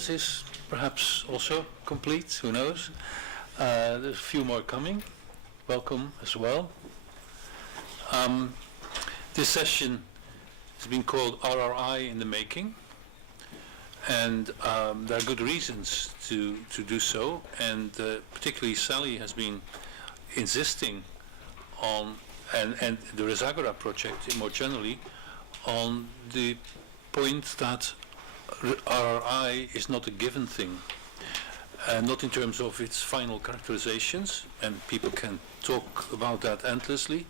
audience is perhaps also complete, who knows. There's a few more coming. Welcome as well. This session has been called RRI-in-the-Making, and there are good reasons to do so, and particularly Sally has been insisting on, and the Randles project more generally, on the point that RRI is not a given thing, not in terms of its final characterizations, and people can talk about that endlessly,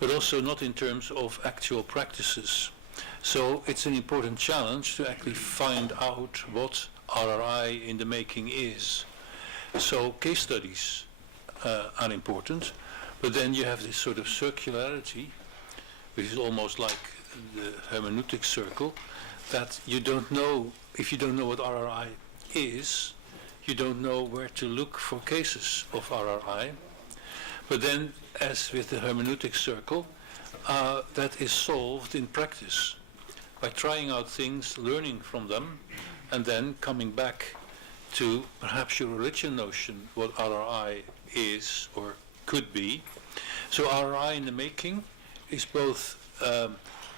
but also not in terms of actual practices. So it's an important challenge to actually find out what RRI in the making is. So case studies are important, but then you have this sort of circularity, which is almost like the hermeneutic circle, that you don't know, if you don't know what RRI is, you don't know where to look for cases of RRI. But then, as with the hermeneutic circle, that is solved in practice by trying out things, learning from them, and then coming back to perhaps your original notion what RRI is or could be. So RRI in the making is both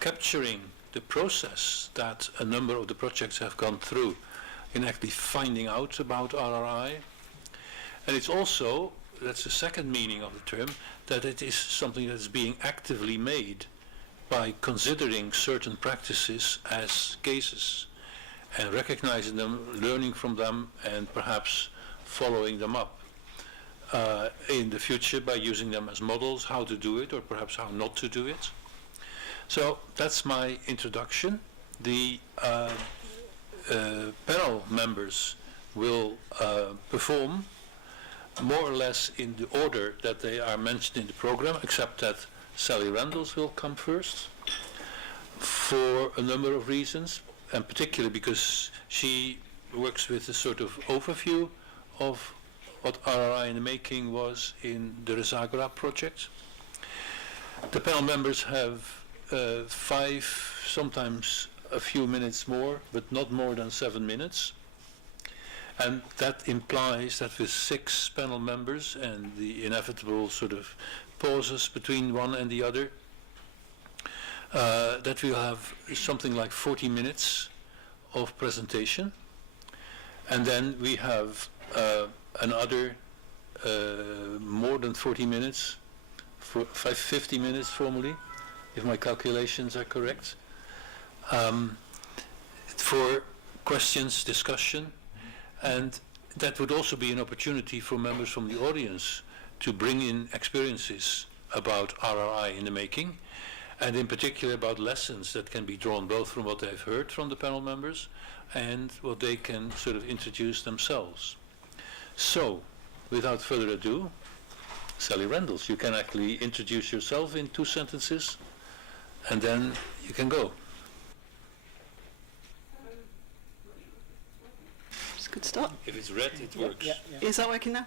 capturing the process that a number of the projects have gone through in actually finding out about RRI, and it's also, that's the second meaning of the term, that it is something that's being actively made by considering certain practices as cases and recognizing them, learning from them, and perhaps following them up in the future by using them as models, how to do it or perhaps how not to do it. So that's my introduction. The panel members will perform more or less in the order that they are mentioned in the program, except that Sally Randles will come first for a number of reasons, and particularly because she works with a sort of overview of what RRI in the making was in the Randles project. The panel members have 5, sometimes a few minutes more, but not more than 7 minutes. And that implies that with 6 panel members and the inevitable sort of pauses between one and the other, that we'll have something like 40 minutes of presentation. And then we have another more than 40 minutes, 50 minutes formally, if my calculations are correct, for questions, discussion. And that would also be an opportunity for members from the audience to bring in experiences about RRI in the making, and in particular about lessons that can be drawn both from what they've heard from the panel members and what they can sort of introduce themselves. So, without further ado, Sally Randles, you can actually introduce yourself in 2 sentences, and then you can go. Good start. If it's red, it works. Yeah. Is that working now?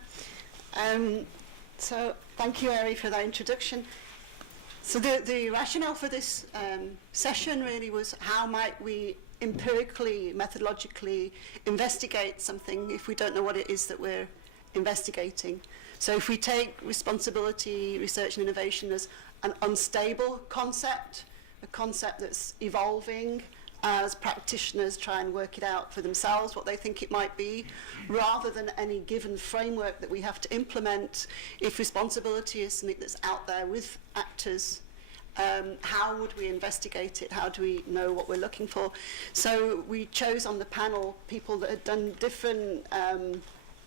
So thank you, Arie, for that introduction. So the rationale for this session really was how might we empirically, methodologically investigate something if we don't know what it is that we're investigating. So if we take responsibility, research and innovation as an unstable concept, a concept that's evolving, as practitioners try and work it out for themselves, what they think it might be, rather than any given framework that we have to implement. If responsibility is something that's out there with actors, how would we investigate it? How do we know what we're looking for? So we chose on the panel people that had done different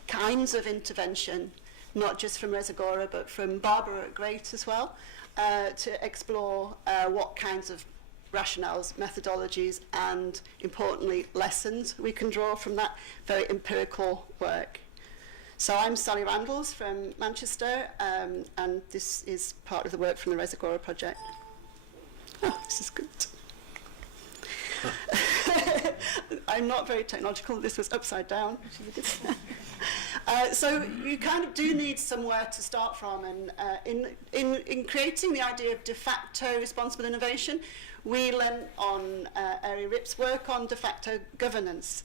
kinds of intervention, not just from Randles, but from Barbara at Great as well, to explore what kinds of rationales, methodologies, and importantly, lessons we can draw from that very empirical work. So I'm Sally Randles from Manchester, and this is part of the work from the Randles project. Oh, this is good. I'm not very technological. This was upside down. So you kind of do need somewhere to start from, and in creating the idea of de facto responsible innovation, we learned on Arie Rip's work on de facto governance.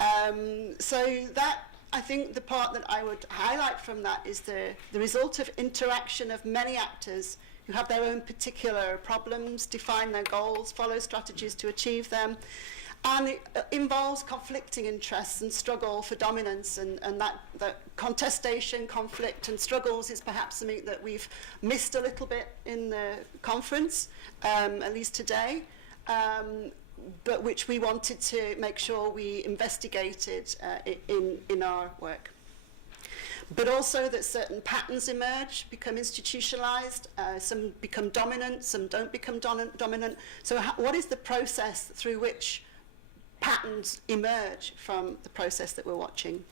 So that, I think the part that I would highlight from that is the result of interaction of many actors who have their own particular problems, define their goals, follow strategies to achieve them. And it involves conflicting interests and struggle for dominance, and that contestation, conflict and struggles is perhaps something that we've missed a little bit in the conference, at least today, but which we wanted to make sure we investigated in our work. But also that certain patterns emerge, become institutionalized, some become dominant, some don't become dominant. So what is the process through which patterns emerge from the process that we're watching?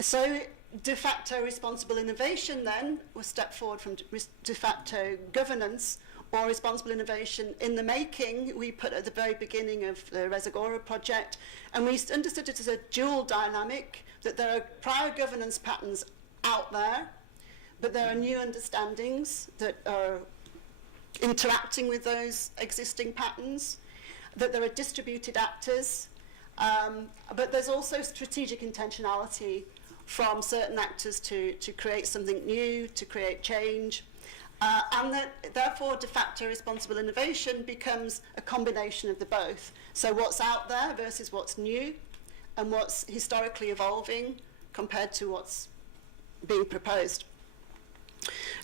So de facto responsible innovation then was stepped forward from de facto governance or responsible innovation in the making. We put at the very beginning of the Randles project, and we understood it as a dual dynamic, that there are prior governance patterns out there, but there are new understandings that are interacting with those existing patterns, that there are distributed actors, but there's also strategic intentionality from certain actors to create something new, to create change, and that therefore de facto responsible innovation becomes a combination of the both. So what's out there versus what's new, and what's historically evolving compared to what's being proposed.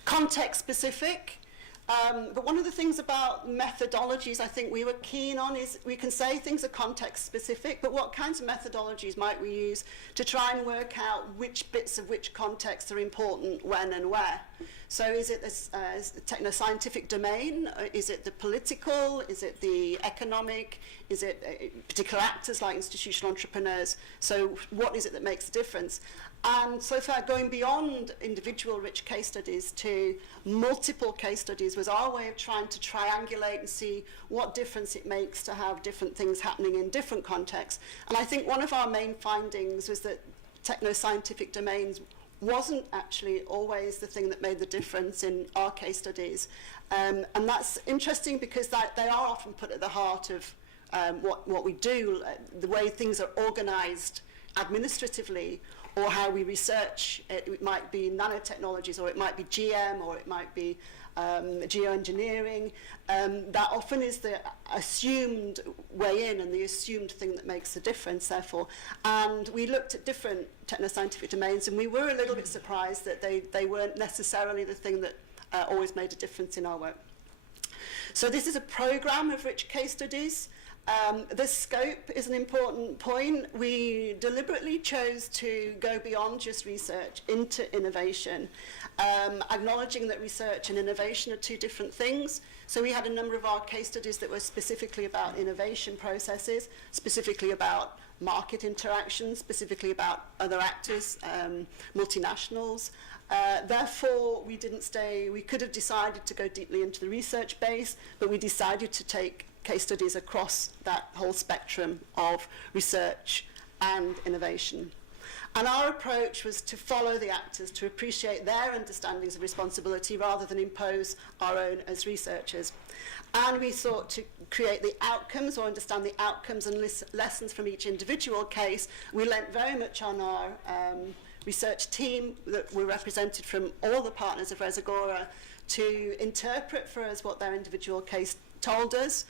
Context specific. But one of the things about methodologies I think we were keen on is we can say things are context specific, but what kinds of methodologies might we use to try and work out which bits of which context are important when and where? So is it the techno-scientific domain? Is it the political? Is it the economic? Is it particular actors like institutional entrepreneurs? So what is it that makes a difference? And so far, going beyond individual rich case studies to multiple case studies was our way of trying to triangulate and see what difference it makes to have different things happening in different contexts. And I think one of our main findings was that techno-scientific domains wasn't actually always the thing that made the difference in our case studies. And that's interesting because they are often put at the heart of what we do, the way things are organized administratively, or how we research. It might be nanotechnologies, or it might be GM, or it might be geoengineering. That often is the assumed way in and the assumed thing that makes the difference, therefore. And we looked at different techno-scientific domains, and we were a little bit surprised that they weren't necessarily the thing that always made a difference in our work. So this is a program of rich case studies. The scope is an important point. We deliberately chose to go beyond just research into innovation, acknowledging that research and innovation are two different things. So we had a number of our case studies that were specifically about innovation processes, specifically about market interactions, specifically about other actors, multinationals. Therefore, we could have decided to go deeply into the research base, but we decided to take case studies across that whole spectrum of research and innovation. And our approach was to follow the actors, to appreciate their understandings of responsibility rather than impose our own as researchers. And we sought to create the outcomes, or understand the outcomes and lessons from each individual case. We lent very much on our research team that were represented from all the partners of Randles to interpret for us what their individual case told us.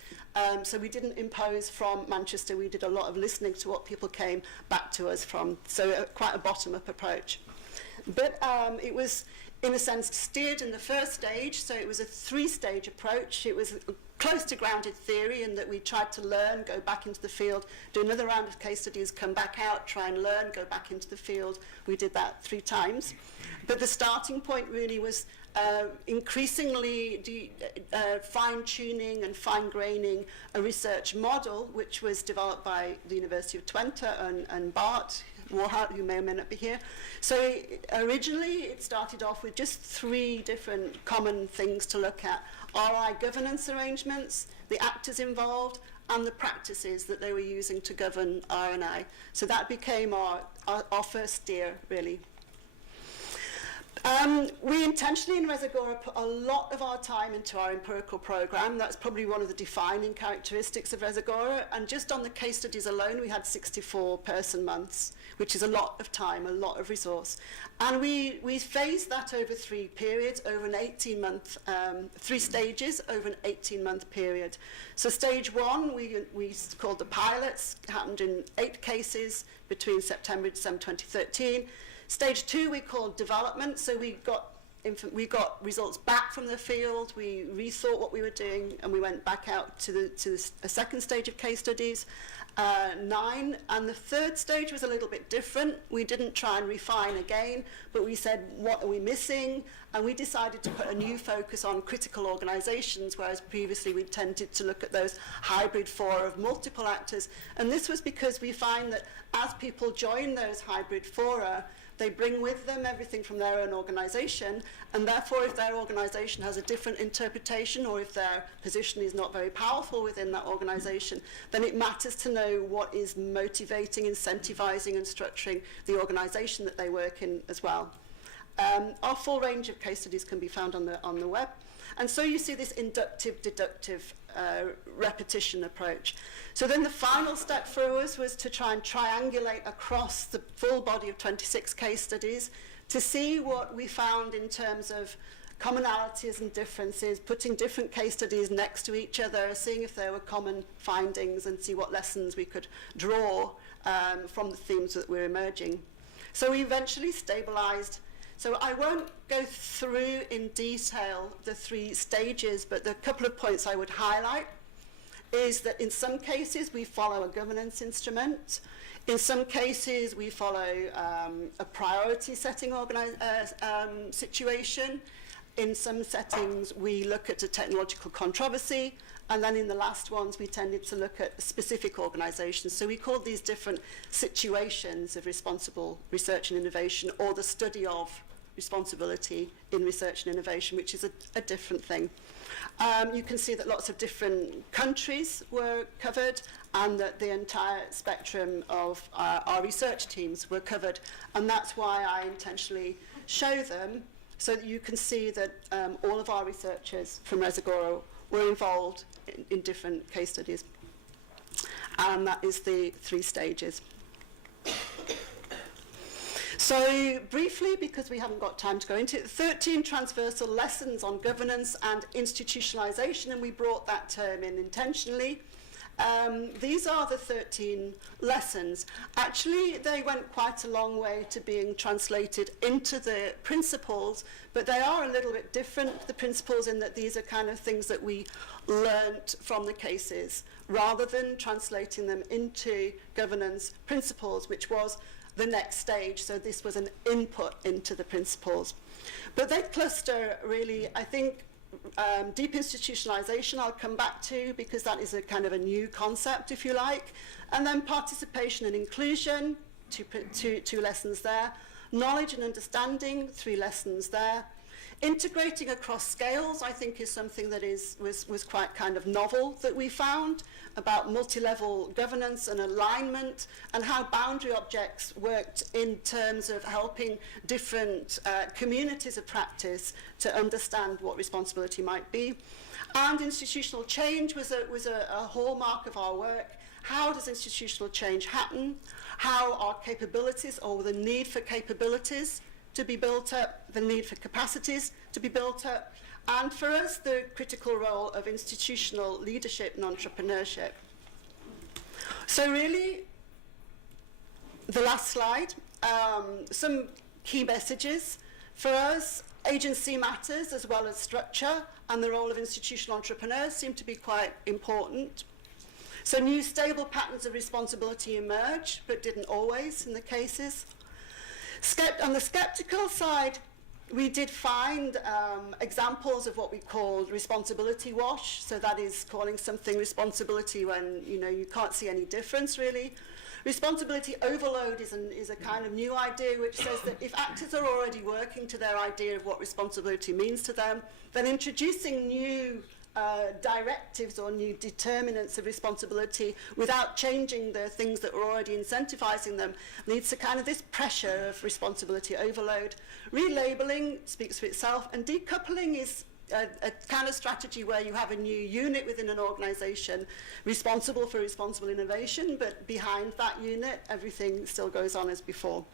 So we didn't impose from Manchester. We did a lot of listening to what people came back to us from. So quite a bottom-up approach. But it was, in a sense, steered in the first stage. So it was a three-stage approach. It was close to grounded theory in that we tried to learn, go back into the field, do another round of case studies, come back out, try and learn, go back into the field. We did that 3 times. But the starting point really was increasingly fine-tuning and fine-graining a research model, which was developed by the University of Twente and Bart Warhout, who may or may not be here. So originally it started off with just 3 different common things to look at: RI governance arrangements, the actors involved, and the practices that they were using to govern R&I. So that became our first steer, really. We intentionally in Resagora put a lot of our time into our empirical program. That's probably one of the defining characteristics of Resagora. And just on the case studies alone, we had 64 person months, which is a lot of time, a lot of resource. And we phased that over 3 periods, over an 18-month, 3 stages over an 18-month period. So stage 1, we called the pilots, happened in 8 cases between September and December 2013. Stage 2 we called development, so we got results back from the field, we rethought what we were doing, and we went back out to a second stage of case studies, 9, and the third stage was a little bit different. We didn't try and refine again, but we said, what are we missing? And we decided to put a new focus on critical organisations, whereas previously we tended to look at those hybrid fora of multiple actors. And this was because we find that as people join those hybrid fora, they bring with them everything from their own organisation, and therefore if their organisation has a different interpretation or if their position is not very powerful within that organisation, then it matters to know what is motivating, incentivising and structuring the organisation that they work in as well. Our full range of case studies can be found on the web. And so you see this inductive, deductive repetition approach. So then the final step for us was to try and triangulate across the full body of 26 case studies to see what we found in terms of commonalities and differences, putting different case studies next to each other, seeing if there were common findings and see what lessons we could draw from the themes that were emerging. So we eventually stabilised. So I won't go through in detail the 3 stages, but the couple of points I would highlight is that in some cases we follow a governance instrument. In some cases we follow a priority setting situation. In some settings we look at a technological controversy. And then in the last ones we tended to look at specific organisations. So we called these different situations of responsible research and innovation, or the study of responsibility in research and innovation, which is a different thing. You can see that lots of different countries were covered and that the entire spectrum of our research teams were covered. And that's why I intentionally show them, so that you can see that all of our researchers from Resagora were involved in different case studies. And that is the 3 stages. So briefly, because we haven't got time to go into it, 13 transversal lessons on governance and institutionalization, and we brought that term in intentionally. These are the 13 lessons. Actually, they went quite a long way to being translated into the principles, but they are a little bit different, the principles, in that these are kind of things that we learnt from the cases, rather than translating them into governance principles, which was the next stage. So this was an input into the principles. But they cluster really, I think, deep institutionalization I'll come back to, because that is a kind of a new concept, if you like. And then participation and inclusion, 2 lessons there. Knowledge and understanding, 3 lessons there. Integrating across scales, I think, is something that was quite kind of novel that we found, about multi-level governance and alignment, and how boundary objects worked in terms of helping different communities of practice to understand what responsibility might be. And institutional change was a hallmark of our work. How does institutional change happen? How are capabilities, or the need for capabilities to be built up, the need for capacities to be built up, and for us, the critical role of institutional leadership and entrepreneurship. So really, the last slide, some key messages. For us, agency matters as well as structure, and the role of institutional entrepreneurs seem to be quite important. So new stable patterns of responsibility emerge, but didn't always in the cases. On the skeptical side, we did find examples of what we called responsibility wash. So that is calling something responsibility when you can't see any difference really. Responsibility overload is a kind of new idea, which says that if actors are already working to their idea of what responsibility means to them, then introducing new directives or new determinants of responsibility without changing the things that were already incentivizing them leads to kind of this pressure of responsibility overload. Relabeling speaks for itself, and decoupling is a kind of strategy where you have a new unit within an organization responsible for responsible innovation, but behind that unit, everything still goes on as before.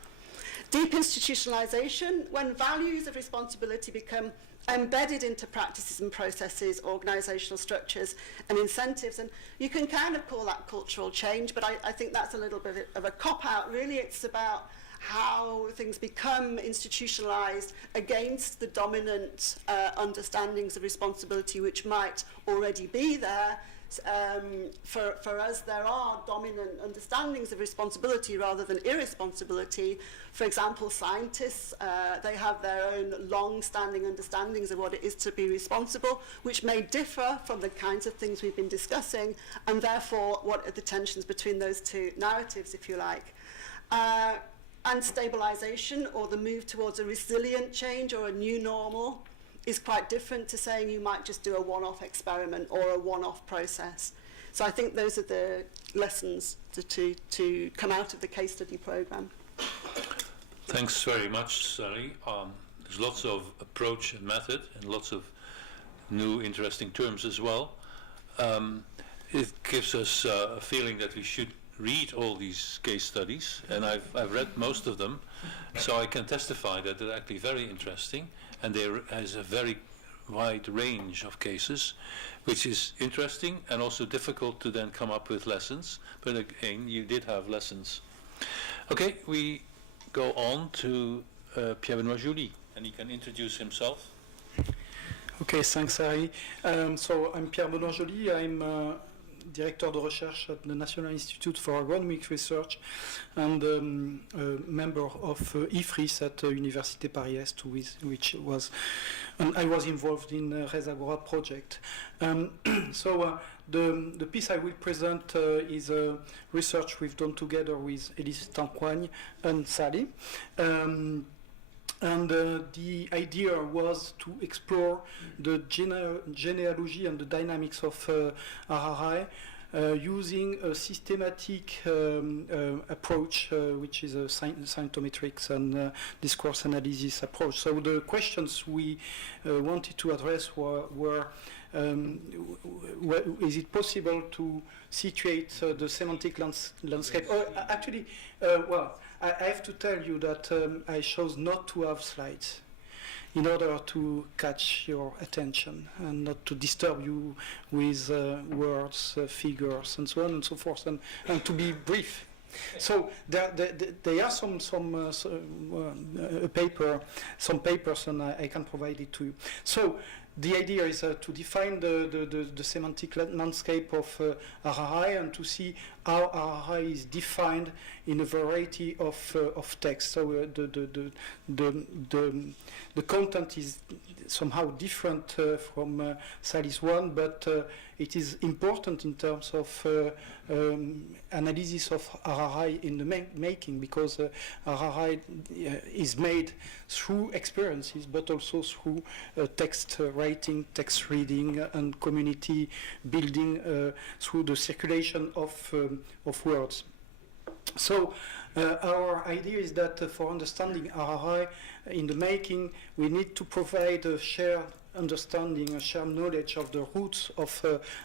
Deep institutionalization, when values of responsibility become embedded into practices and processes, organizational structures and incentives, and you can kind of call that cultural change, but I think that's a little bit of a cop-out. Really, it's about how things become institutionalized against the dominant understandings of responsibility which might already be there. For us, there are dominant understandings of responsibility rather than irresponsibility. For example, scientists, they have their own long-standing understandings of what it is to be responsible, which may differ from the kinds of things we've been discussing, and therefore, what are the tensions between those two narratives, if you like. And stabilization, or the move towards a resilient change or a new normal, is quite different to saying you might just do a one-off experiment or a one-off process. So I think those are the lessons to come out of the case study program. Thanks very much, Sally. There's lots of approach and method and lots of new interesting terms as well. It gives us a feeling that we should read all these case studies, and I've read most of them, so I can testify that they're actually very interesting, and there is a very wide range of cases, which is interesting and also difficult to then come up with lessons. But again, you did have lessons. Okay, we go on to Pierre-Benoit Joly, and he can introduce himself. Okay, thanks, Arie. So I'm Pierre-Benoit Joly. I'm Director de Recherche at the National Institute for Agronomic Research and a member of IFRIS at Université Paris-Est, which was, and I was involved in the Res Agora project. So the piece I will present is a research we've done together with Elise Tanquagne and Sally. And the idea was to explore the genealogy and the dynamics of RRI using a systematic approach, which is a scientometrics and discourse analysis approach. So the questions we wanted to address were is it possible to situate the semantic landscape? Oh, actually, well, I have to tell you that I chose not to have slides in order to catch your attention and not to disturb you with words, figures, and so on and so forth, and to be brief. So there are some papers, and I can provide it to you. So the idea is to define the semantic landscape of RRI and to see how RRI is defined in a variety of texts. So the content is somehow different from Sally's one, but it is important in terms of analysis of RRI in the making, because RRI is made through experiences, but also through text writing, text reading, and community building through the circulation of words. So our idea is that for understanding RRI in the making, we need to provide a shared understanding, a shared knowledge of the roots of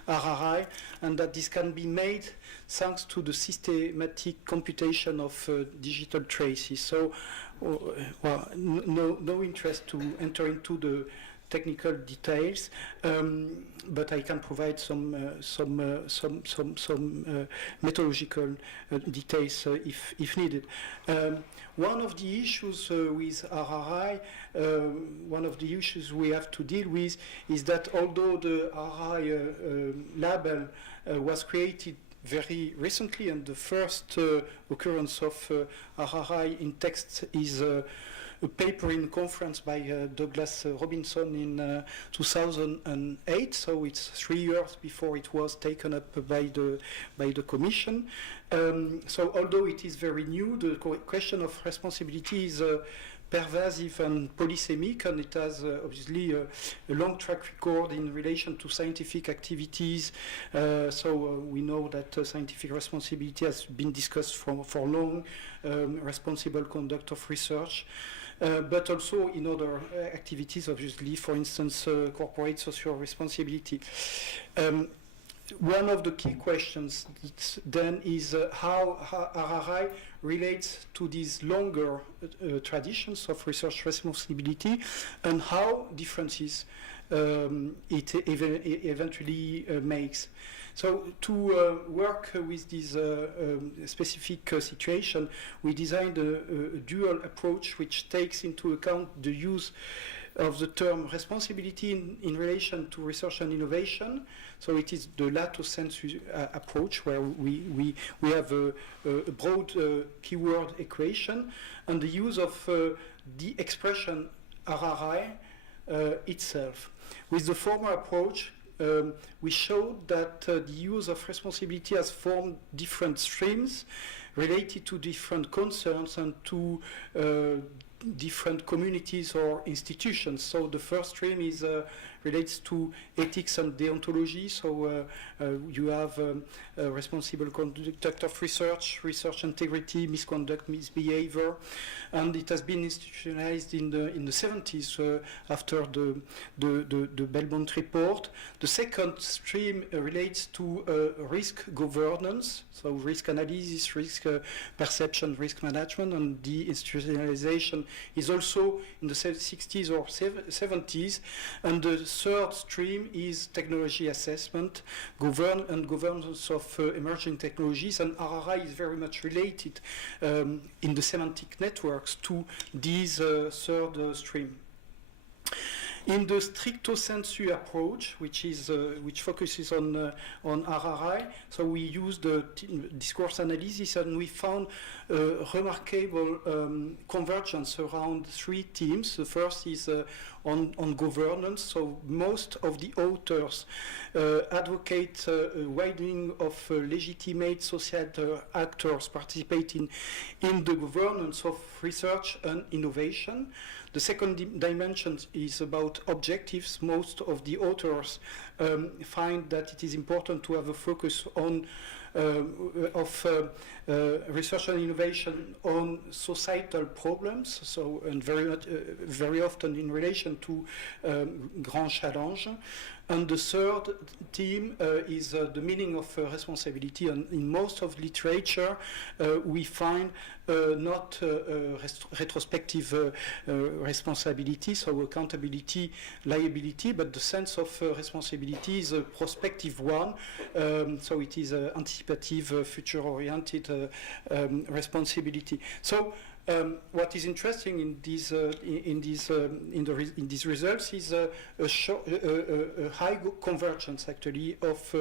RRI, and that this can be made thanks to the systematic computation of digital traces. So, well, no interest to enter into the technical details, but I can provide some methodological details if needed. One of the issues with RRI, one of the issues we have to deal with is that although the RRI label was created very recently, and the first occurrence of RRI in text is a paper in conference by Douglas Robinson in 2008, so it's 3 years before it was taken up by the Commission. So although it is very new, the question of responsibility is pervasive and polysemic, and it has obviously a long track record in relation to scientific activities. We know that scientific responsibility has been discussed for long, responsible conduct of research, but also in other activities, obviously, for instance, corporate social responsibility. One of the key questions then is how RRI relates to these longer traditions of research responsibility, and how differences it eventually makes. So to work with this specific situation, we designed a dual approach which takes into account the use of the term responsibility in relation to research and innovation. So it is the lato sensu approach, where we have a broad keyword equation, and the use of the expression RRI itself. With the former approach, we showed that the use of responsibility has formed different streams related to different concerns and to different communities or institutions. So the first stream is relates to ethics and deontology. So you have responsible conduct of research, research integrity, misconduct, misbehavior, and it has been institutionalized in the 70s after the Belmont report. The second stream relates to risk governance, so risk analysis, risk perception, risk management, and the institutionalization is also in the 60s or 70s. And the third stream is technology assessment, governance of emerging technologies, and RRI is very much related in the semantic networks to this third stream. In the stricto sensu approach, which focuses on RRI, so we used the discourse analysis, and we found remarkable convergence around three themes. The first is on governance. So most of the authors advocate a widening of legitimate societal actors participating in the governance of research and innovation. The second dimension is about objectives. Most of the authors find that it is important to have a focus on research and innovation on societal problems, so, and very often in relation to grand challenge. And the third theme is the meaning of responsibility. And in most of literature, we find not retrospective responsibility, so accountability, liability, but the sense of responsibility is a prospective one. So it is anticipative, future-oriented responsibility. So what is interesting in these results is a high convergence, actually, of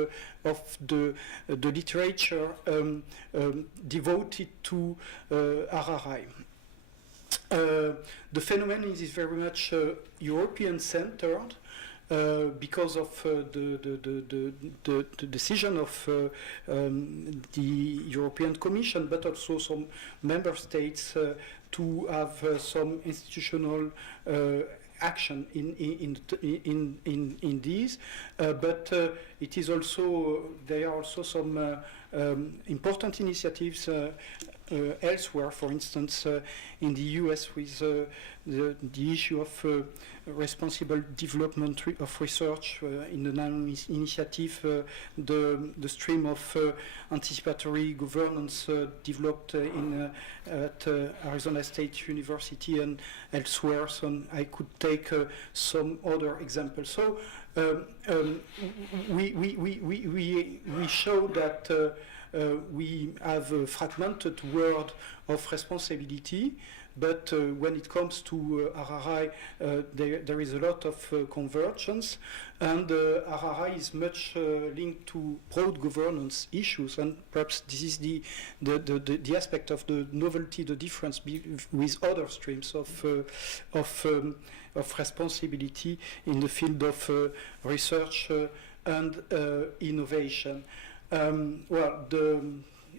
the literature devoted to RRI. The phenomenon is very much European-centered. Because of the decision of the European Commission, but also some member states to have some institutional action in these, but it is also there are also some important initiatives elsewhere. For instance, in the US with the issue of responsible development of research in the NANO initiative, the stream of anticipatory governance developed at Arizona State University and elsewhere. So I could take some other examples. So we show that we have a fragmented world of responsibility, but when it comes to RRI, there is a lot of convergence, and RRI is much linked to broad governance issues, and perhaps this is the aspect of the novelty, the difference with other streams of responsibility in the field of research and innovation.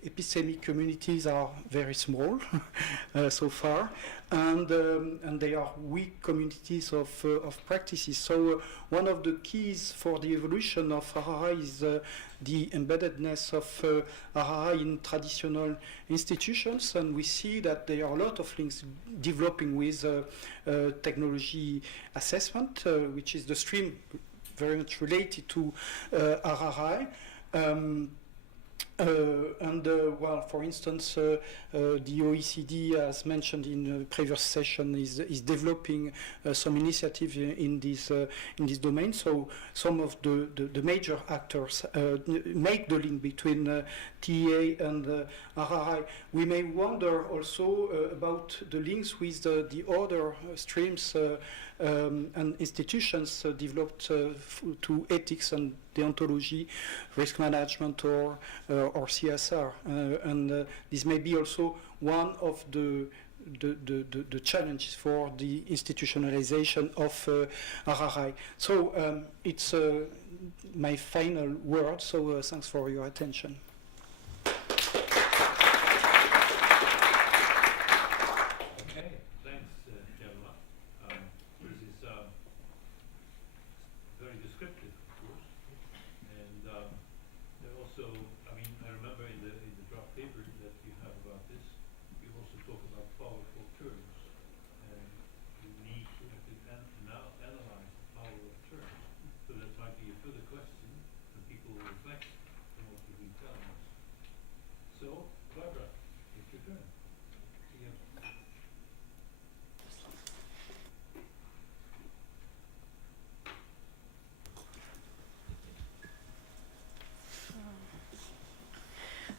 epistemic communities are very small so far, and they are weak communities of practices. So one of the keys for the evolution of RRI is the embeddedness of RRI in traditional institutions, and we see that there are a lot of links developing with technology assessment, which is the stream very much related to RRI. Well, for instance, the OECD, as mentioned in the previous session, is developing some initiative in this domain. So some of the major actors make the link between TEA and RRI. We may wonder also about the links with the other streams and institutions developed to ethics and deontology, risk management, or CSR, and this may be also one of the challenges for the institutionalization of RRI. So it's my final word. So thanks for your attention.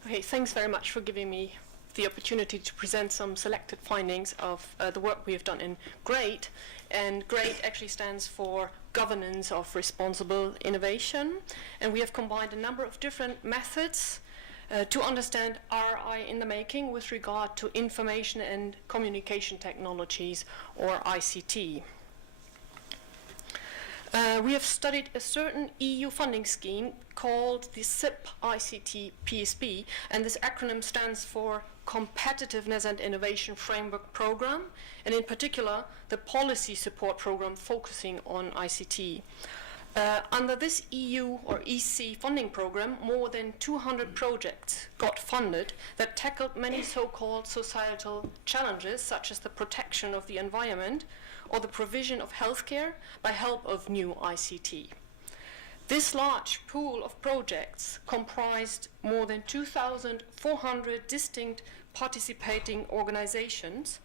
Okay, thanks very much for giving me the opportunity to present some selected findings of the work we have done in GREAT. And GREAT actually stands for Governance of Responsible Innovation. And we have combined a number of different methods to understand RRI in the making with regard to information and communication technologies, or ICT. We have studied a certain EU funding scheme called the SIP ICT PSP, and this acronym stands for Competitiveness and Innovation Framework Program, and in particular the policy support program focusing on ICT. Under this EU or EC funding program, more than 200 projects got funded that tackled many so-called societal challenges, such as the protection of the environment or the provision of healthcare by help of new ICT. This large pool of projects comprised more than 2,400 distinct participating organizations,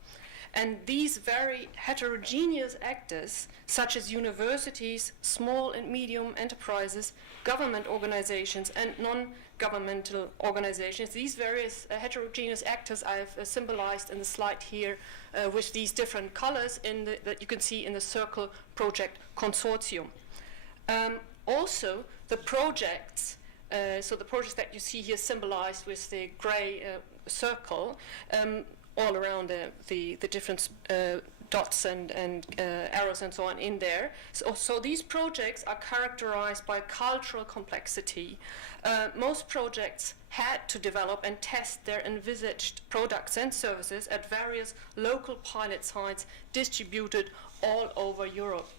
and these very heterogeneous actors, such as universities, small and medium enterprises, government organizations, and non-governmental organizations. These various heterogeneous actors I've symbolized in the slide here with these different colors that you can see in the Circle Project Consortium. Also, the projects, so the projects that you see here symbolized with the gray circle, all around the different dots and arrows and so on in there. So these projects are characterized by cultural complexity. Most projects had to develop and test their envisaged products and services at various local pilot sites distributed all over Europe.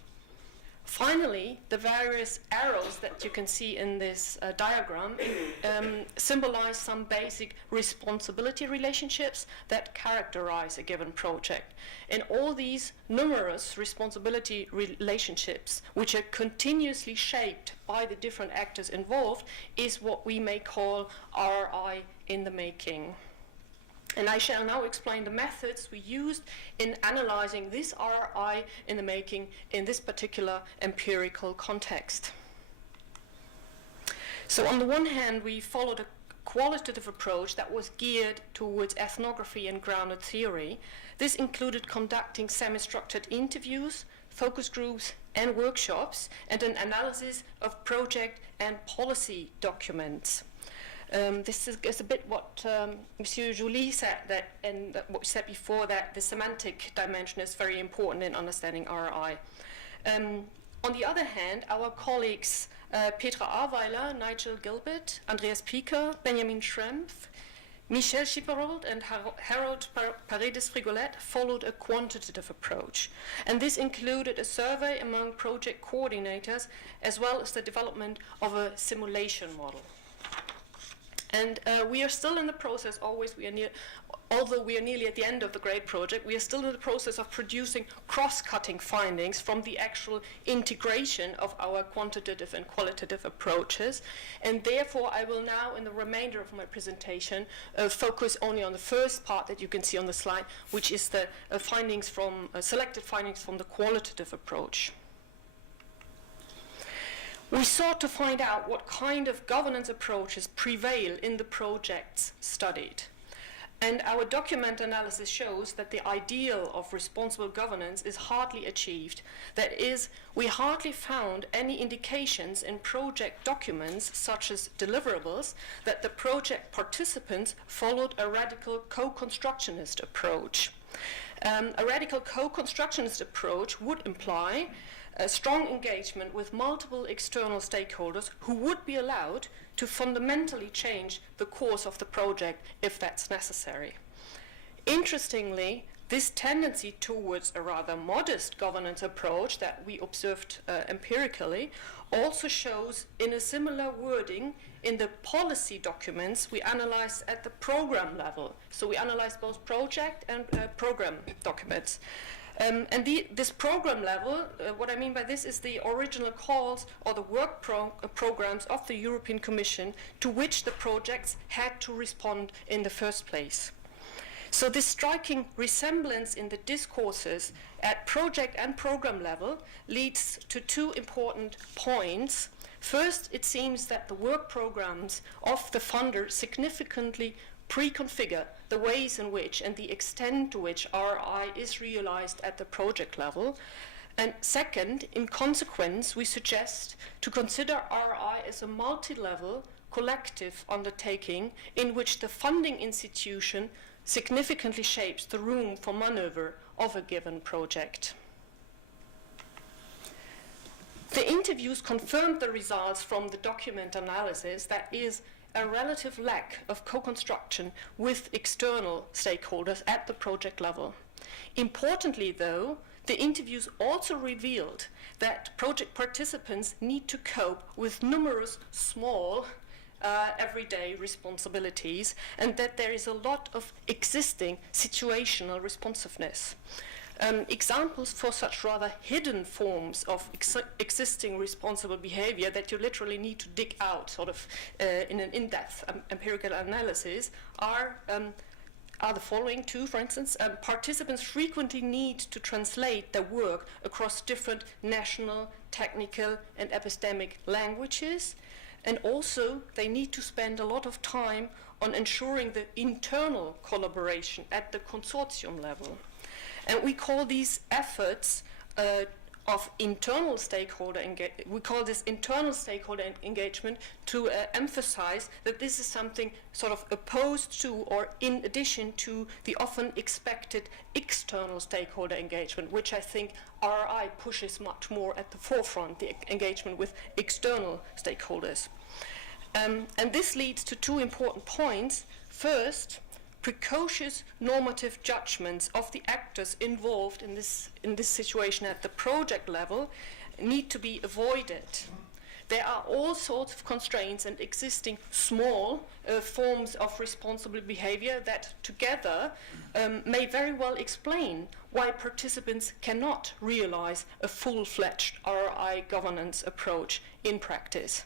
Finally, the various arrows that you can see in this diagram symbolize some basic responsibility relationships that characterize a given project. And all these numerous responsibility relationships, which are continuously shaped by the different actors involved, is what we may call RRI in the making. And I shall now explain the methods we used in analyzing this RRI in the making in this particular empirical context. So on the one hand, we followed a qualitative approach that was geared towards ethnography and grounded theory. This included conducting semi-structured interviews, focus groups, and workshops, and an analysis of project and policy documents. This is a bit what Monsieur Joly said, and what we said before, that the semantic dimension is very important in understanding RRI. On the other hand, our colleagues Petra Aweiler, Nigel Gilbert, Andreas Pieker, Benjamin Schrempf, Michel Schipperold and Harold Paredes-Frigolet followed a quantitative approach, and this included a survey among project coordinators as well as the development of a simulation model. And we are still in the process, although we are nearly at the end of the great project, we are still in the process of producing cross-cutting findings from the actual integration of our quantitative and qualitative approaches. And therefore, I will now, in the remainder of my presentation, focus only on the first part that you can see on the slide, which is the selected findings from the qualitative approach. We sought to find out what kind of governance approaches prevail in the projects studied. And our document analysis shows that the ideal of responsible governance is hardly achieved. That is, we hardly found any indications in project documents, such as deliverables, that the project participants followed a radical co-constructionist approach. A radical co-constructionist approach would imply a strong engagement with multiple external stakeholders who would be allowed to fundamentally change the course of the project if that's necessary. Interestingly, this tendency towards a rather modest governance approach that we observed empirically also shows in a similar wording in the policy documents we analyzed at the program level. So we analyzed both project and program documents. This program level, what I mean by this is the original calls or the work programs of the European Commission to which the projects had to respond in the first place. So this striking resemblance in the discourses at project and program level leads to two important points. First, it seems that the work programs of the funder significantly pre-configure the ways in which and the extent to which RRI is realized at the project level. And second, in consequence, we suggest to consider RRI as a multi-level collective undertaking in which the funding institution significantly shapes the room for maneuver of a given project. The interviews confirmed the results from the document analysis, that is, a relative lack of co-construction with external stakeholders at the project level. Importantly, though, the interviews also revealed that project participants need to cope with numerous small everyday responsibilities, and that there is a lot of existing situational responsiveness. Examples for such rather hidden forms of existing responsible behavior that you literally need to dig out sort of in an in-depth empirical analysis are the following two. For instance, participants frequently need to translate their work across different national, technical, and epistemic languages, and also they need to spend a lot of time on ensuring the internal collaboration at the consortium level. And we call these efforts of internal stakeholder engagement, we call this internal stakeholder engagement to emphasize that this is something sort of opposed to or in addition to the often expected external stakeholder engagement, which I think RRI pushes much more at the forefront, the engagement with external stakeholders. And this leads to two important points. First, precocious normative judgments of the actors involved in this situation at the project level need to be avoided. There are all sorts of constraints and existing small forms of responsible behavior that together may very well explain why participants cannot realize a full-fledged RRI governance approach in practice.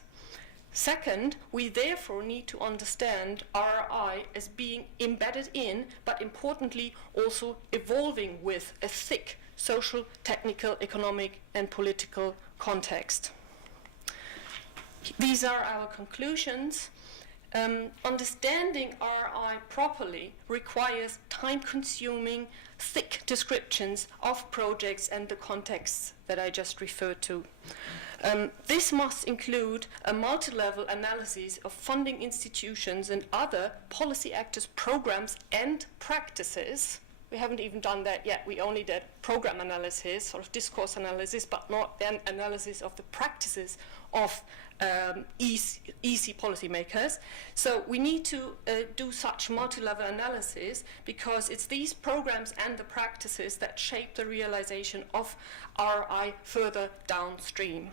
Second, we therefore need to understand RRI as being embedded in, but importantly also evolving with, a thick social, technical, economic, and political context. These are our conclusions. Understanding RRI properly requires time-consuming, thick descriptions of projects and the contexts that I just referred to. This must include a multi-level analysis of funding institutions and other policy actors' programs and practices. We haven't even done that yet. We only did program analysis, sort of discourse analysis, but not then analysis of the practices of easy policymakers. So we need to do such multi-level analysis, because it's these programs and the practices that shape the realization of RRI further downstream.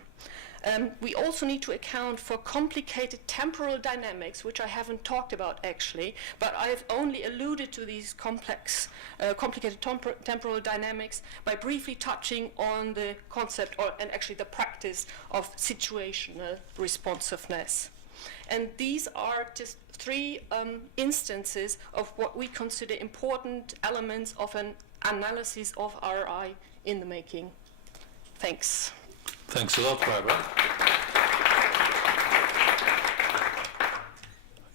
We also need to account for complicated temporal dynamics, which I haven't talked about actually, but I've only alluded to these complicated temporal dynamics by briefly touching on the concept and actually the practice of situational responsiveness. And these are just three instances of what we consider important elements of an analysis of RRI in the making. Thanks. Thanks a lot, Barbara.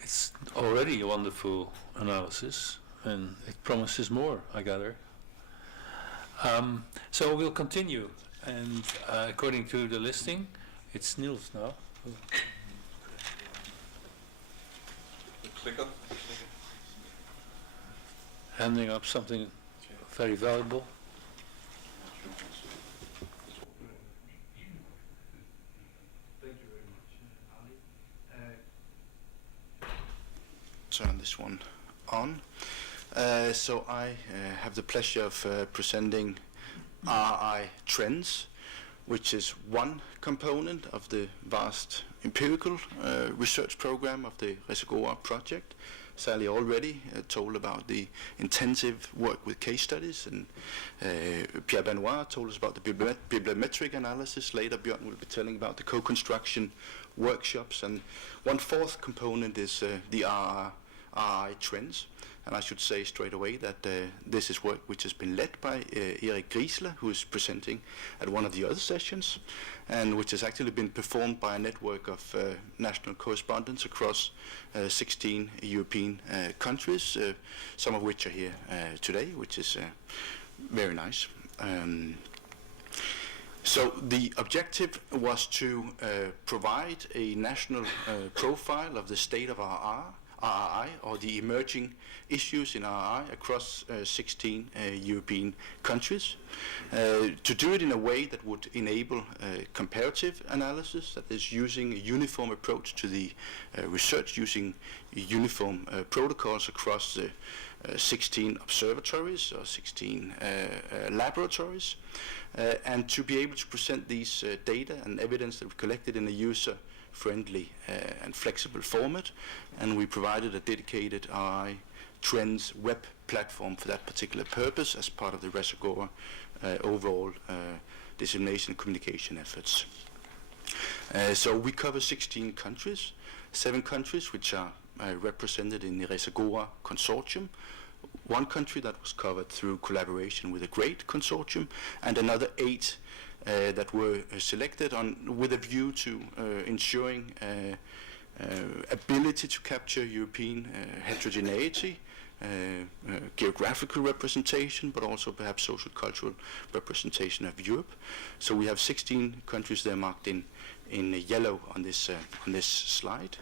It's already a wonderful analysis, and it promises more, I gather. So we'll continue, and according to the listing, it's Niels now. Clicker. Handing up something very valuable. Turn this one on. So I have the pleasure of presenting RRI trends, which is one component of the vast empirical research program of the Randles project. Sally already told about the intensive work with case studies, and Pierre-Benoit told us about the bibliometric analysis. Later, Bjørn will be telling about the co-construction workshops. And one fourth component is the RRI trends. And I should say straight away that this is work which has been led by Arie, who is presenting at one of the other sessions, and which has actually been performed by a network of national correspondents across 16 European countries, some of which are here today, which is very nice. So the objective was to provide a national profile of the state of RRI, or the emerging issues in RRI across 16 European countries, to do it in a way that would enable comparative analysis, that is using a uniform approach to the research, using uniform protocols across the 16 observatories or 16 laboratories, and to be able to present these data and evidence that we collected in a user-friendly and flexible format. And we provided a dedicated RRI Trends web platform for that particular purpose as part of the Randles overall dissemination and communication efforts. So we cover 16 countries, 7 countries which are represented in the Randles consortium, 1 country that was covered through collaboration with a great consortium, and another 8 that were selected with a view to ensuring ability to capture European heterogeneity, geographical representation, but also perhaps social cultural representation of Europe. So we have 16 countries there marked in yellow on this slide.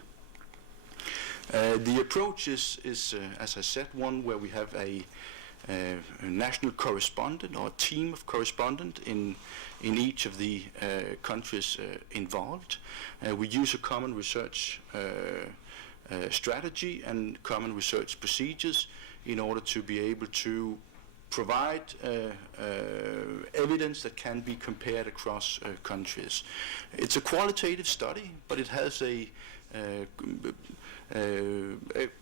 The approach is as I said, one where we have a national correspondent or a team of correspondents in each of the countries involved. We use a common research strategy and common research procedures in order to be able to provide evidence that can be compared across countries. It's a qualitative study, but it has a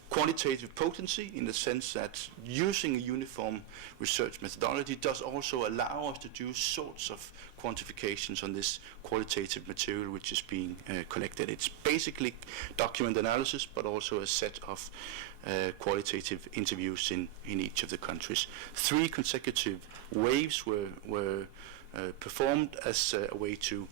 quantitative potency in the sense that using a uniform research methodology does also allow us to do sorts of quantifications on this qualitative material which is being collected. It's basically document analysis, but also a set of qualitative interviews in each of the countries. 3 consecutive waves were performed as a way to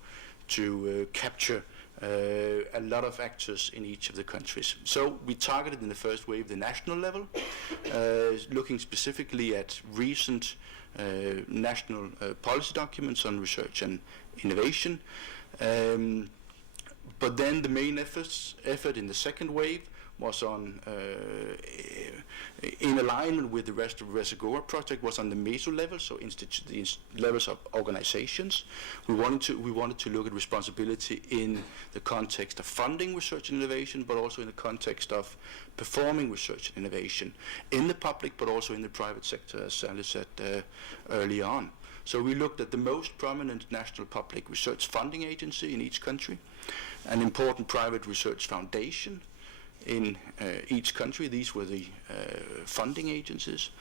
capture a lot of actors in each of the countries. So we targeted in the first wave the national level, looking specifically at recent national policy documents on research and innovation. But then the main effort in the second wave was on, in alignment with the rest of the Resagora project, was on the meso level, so the levels of organizations. We wanted to look at responsibility in the context of funding research and innovation, but also in the context of performing research and innovation in the public, but also in the private sector, as Sally said early on. So we looked at the most prominent national public research funding agency in each country, an important private research foundation in each country. These were the funding agencies,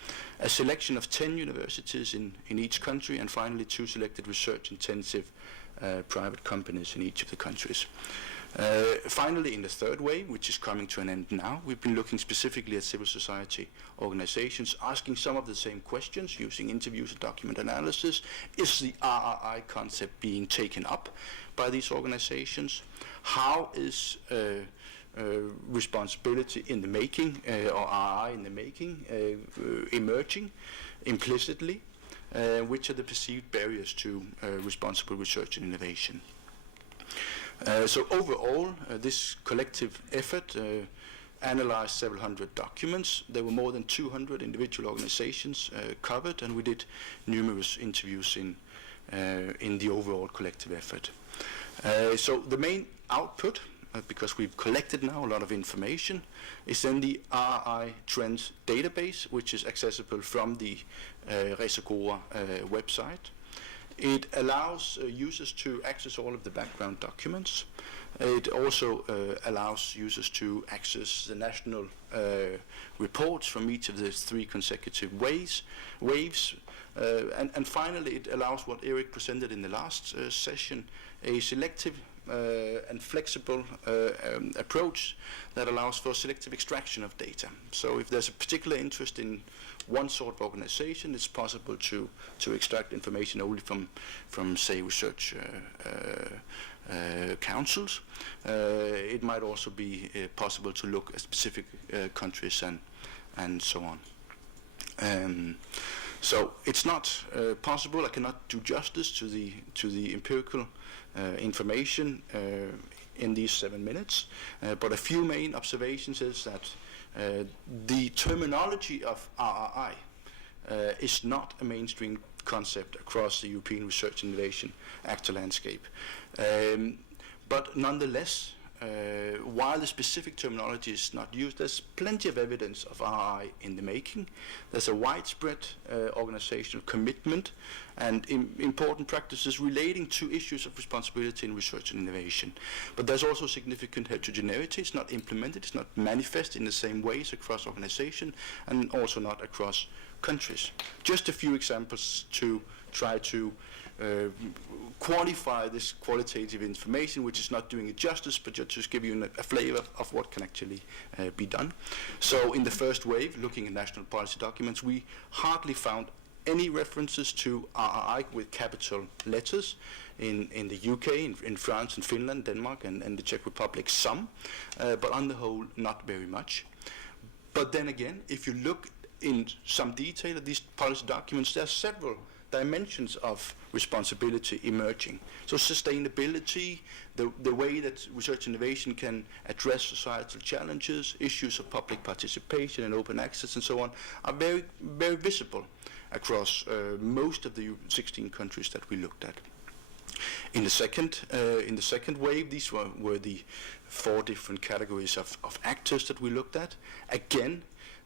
a selection of 10 universities in each country, and finally 2 selected research-intensive private companies in each of the countries. Finally, in the third wave, which is coming to an end now, we've been looking specifically at civil society organizations, asking some of the same questions, using interviews and document analysis. Is the RRI concept being taken up by these organizations? How is responsibility in the making, or RRI in the making, emerging implicitly? Which are the perceived barriers to responsible research and innovation? So overall, this collective effort analyzed several hundred documents. There were more than 200 individual organizations covered, and we did numerous interviews in the overall collective effort. So the main output, because we've collected now a lot of information, is then the RRI Trends database, which is accessible from the Resagora website. It allows users to access all of the background documents. It also allows users to access the national reports from each of the 3 consecutive waves. And finally, it allows what Eric presented in the last session, a selective and flexible approach that allows for selective extraction of data. So if there's a particular interest in one sort of organization, it's possible to extract information only from say, research councils. It might also be possible to look at specific countries and so on. So it's not possible. I cannot do justice to the empirical information in these 7 minutes, but a few main observations is that the terminology of RRI is not a mainstream concept across the European research and innovation actor landscape. But nonetheless, while the specific terminology is not used, there's plenty of evidence of RRI in the making. There's a widespread organizational commitment and important practices relating to issues of responsibility in research and innovation. But there's also significant heterogeneity. It's not implemented, it's not manifest in the same ways across organizations, and also not across countries. Just a few examples to try to quantify this qualitative information, which is not doing it justice, but just to give you a flavor of what can actually be done. So in the first wave, looking at national policy documents, we hardly found any references to RRI with capital letters. In the UK, in France, and Finland, Denmark, and the Czech Republic, some, but on the whole, not very much. But then again, if you look in some detail at these policy documents, there are several dimensions of responsibility emerging. So sustainability, the way that research innovation can address societal challenges, issues of public participation and open access and so on, are very, very visible across most of the 16 countries that we looked at. In the second wave, these were the 4 different categories of actors that we looked at. Again,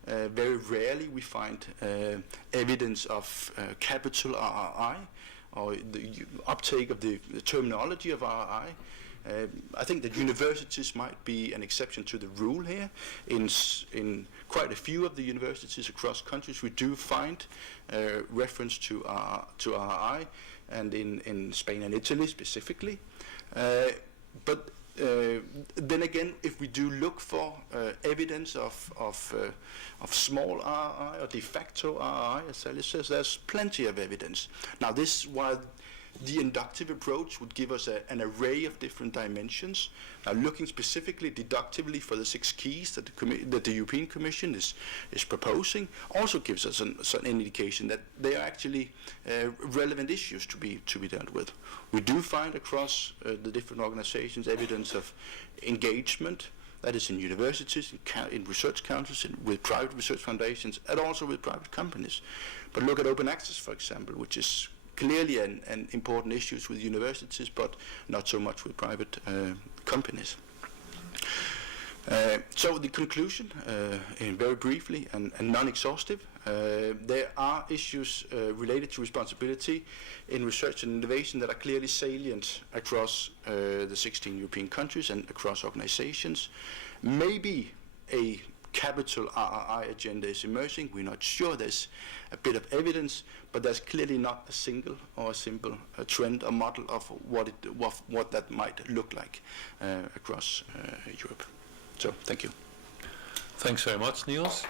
very rarely we find evidence of capital RRI or the uptake of the terminology of RRI. I think that universities might be an exception to the rule here. In quite a few of the universities across countries, we do find reference to RRI, and in Spain and Italy specifically. But then again, if we do look for evidence of small RRI or de facto RRI, as Sally says, there's plenty of evidence. Now this, while the inductive approach would give us an array of different dimensions, now looking specifically deductively for the 6 keys that the European Commission is proposing, also gives us an indication that they are actually relevant issues to be dealt with. We do find across the different organizations evidence of engagement, That is in universities, in research councils, with private research foundations, and also with private companies. But look at open access, for example, which is clearly an important issue with universities, but not so much with private companies. So the conclusion, very briefly and non-exhaustive, there are issues related to responsibility in research and innovation that are clearly salient across the 16 European countries and across organizations. Maybe a capital RRI agenda is emerging. We're not sure. There's a bit of evidence, but there's clearly not a single or a simple trend or model of what that might look like across Europe. So, thank you. Thanks very much, Niels.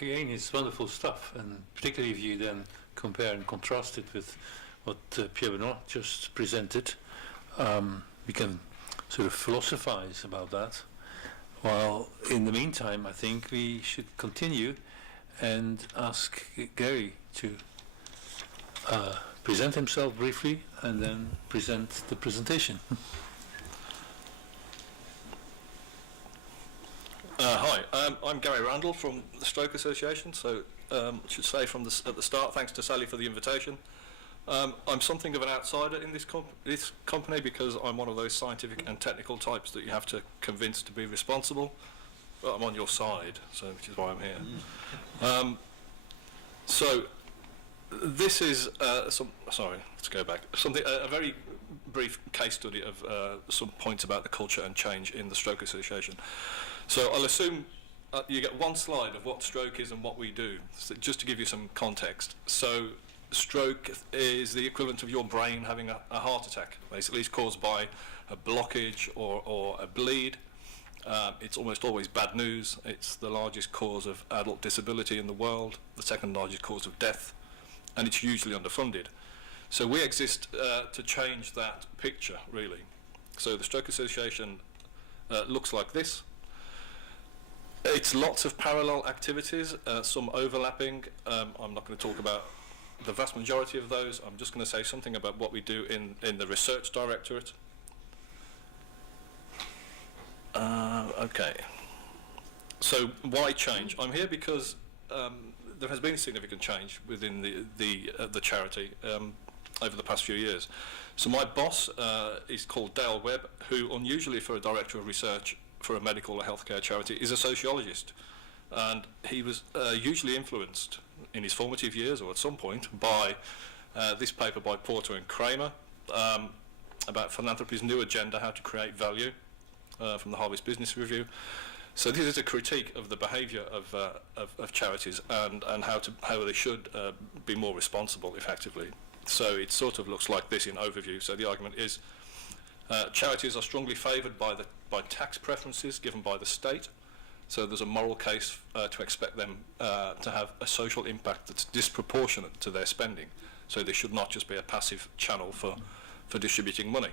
Again, it's wonderful stuff, and particularly if you then compare and contrast it with what Pierre-Benoit just presented, we can sort of philosophize about that. While in the meantime, I think we should continue and ask Gary to present himself briefly and then present the presentation. Hi, I'm Gary Randall from the Stroke Association. So I should say at the start, thanks to Sally for the invitation. I'm something of an outsider in this company because I'm one of those scientific and technical types that you have to convince to be responsible. But I'm on your side, which is why I'm here. So this is let's go back. A very brief case study of some points about the culture and change in the Stroke Association. So I'll assume you get one slide of what stroke is and what we do, so just to give you some context. So stroke is the equivalent of your brain having a heart attack. Basically, it's caused by a blockage or a bleed. It's almost always bad news. It's the largest cause of adult disability in the world, the second largest cause of death, and it's usually underfunded. So we exist to change that picture, really. So the Stroke Association looks like this. It's lots of parallel activities, some overlapping. I'm not going to talk about the vast majority of those. I'm just going to say something about what we do in the Research Directorate. Okay. So why change? I'm here because there has been a significant change within the charity over the past few years. So my boss is called Dale Webb, who unusually for a director of research for a medical or healthcare charity is a sociologist, and he was hugely influenced in his formative years or at some point by this paper by Porter and Kramer about philanthropy's new agenda, how to create value, from the Harvard Business Review. So this is a critique of the behaviour of charities and how they should be more responsible effectively. So it sort of looks like this in overview. So the argument is charities are strongly favoured by tax preferences given by the state. So there's a moral case to expect them to have a social impact that's disproportionate to their spending. So they should not just be a passive channel for distributing money.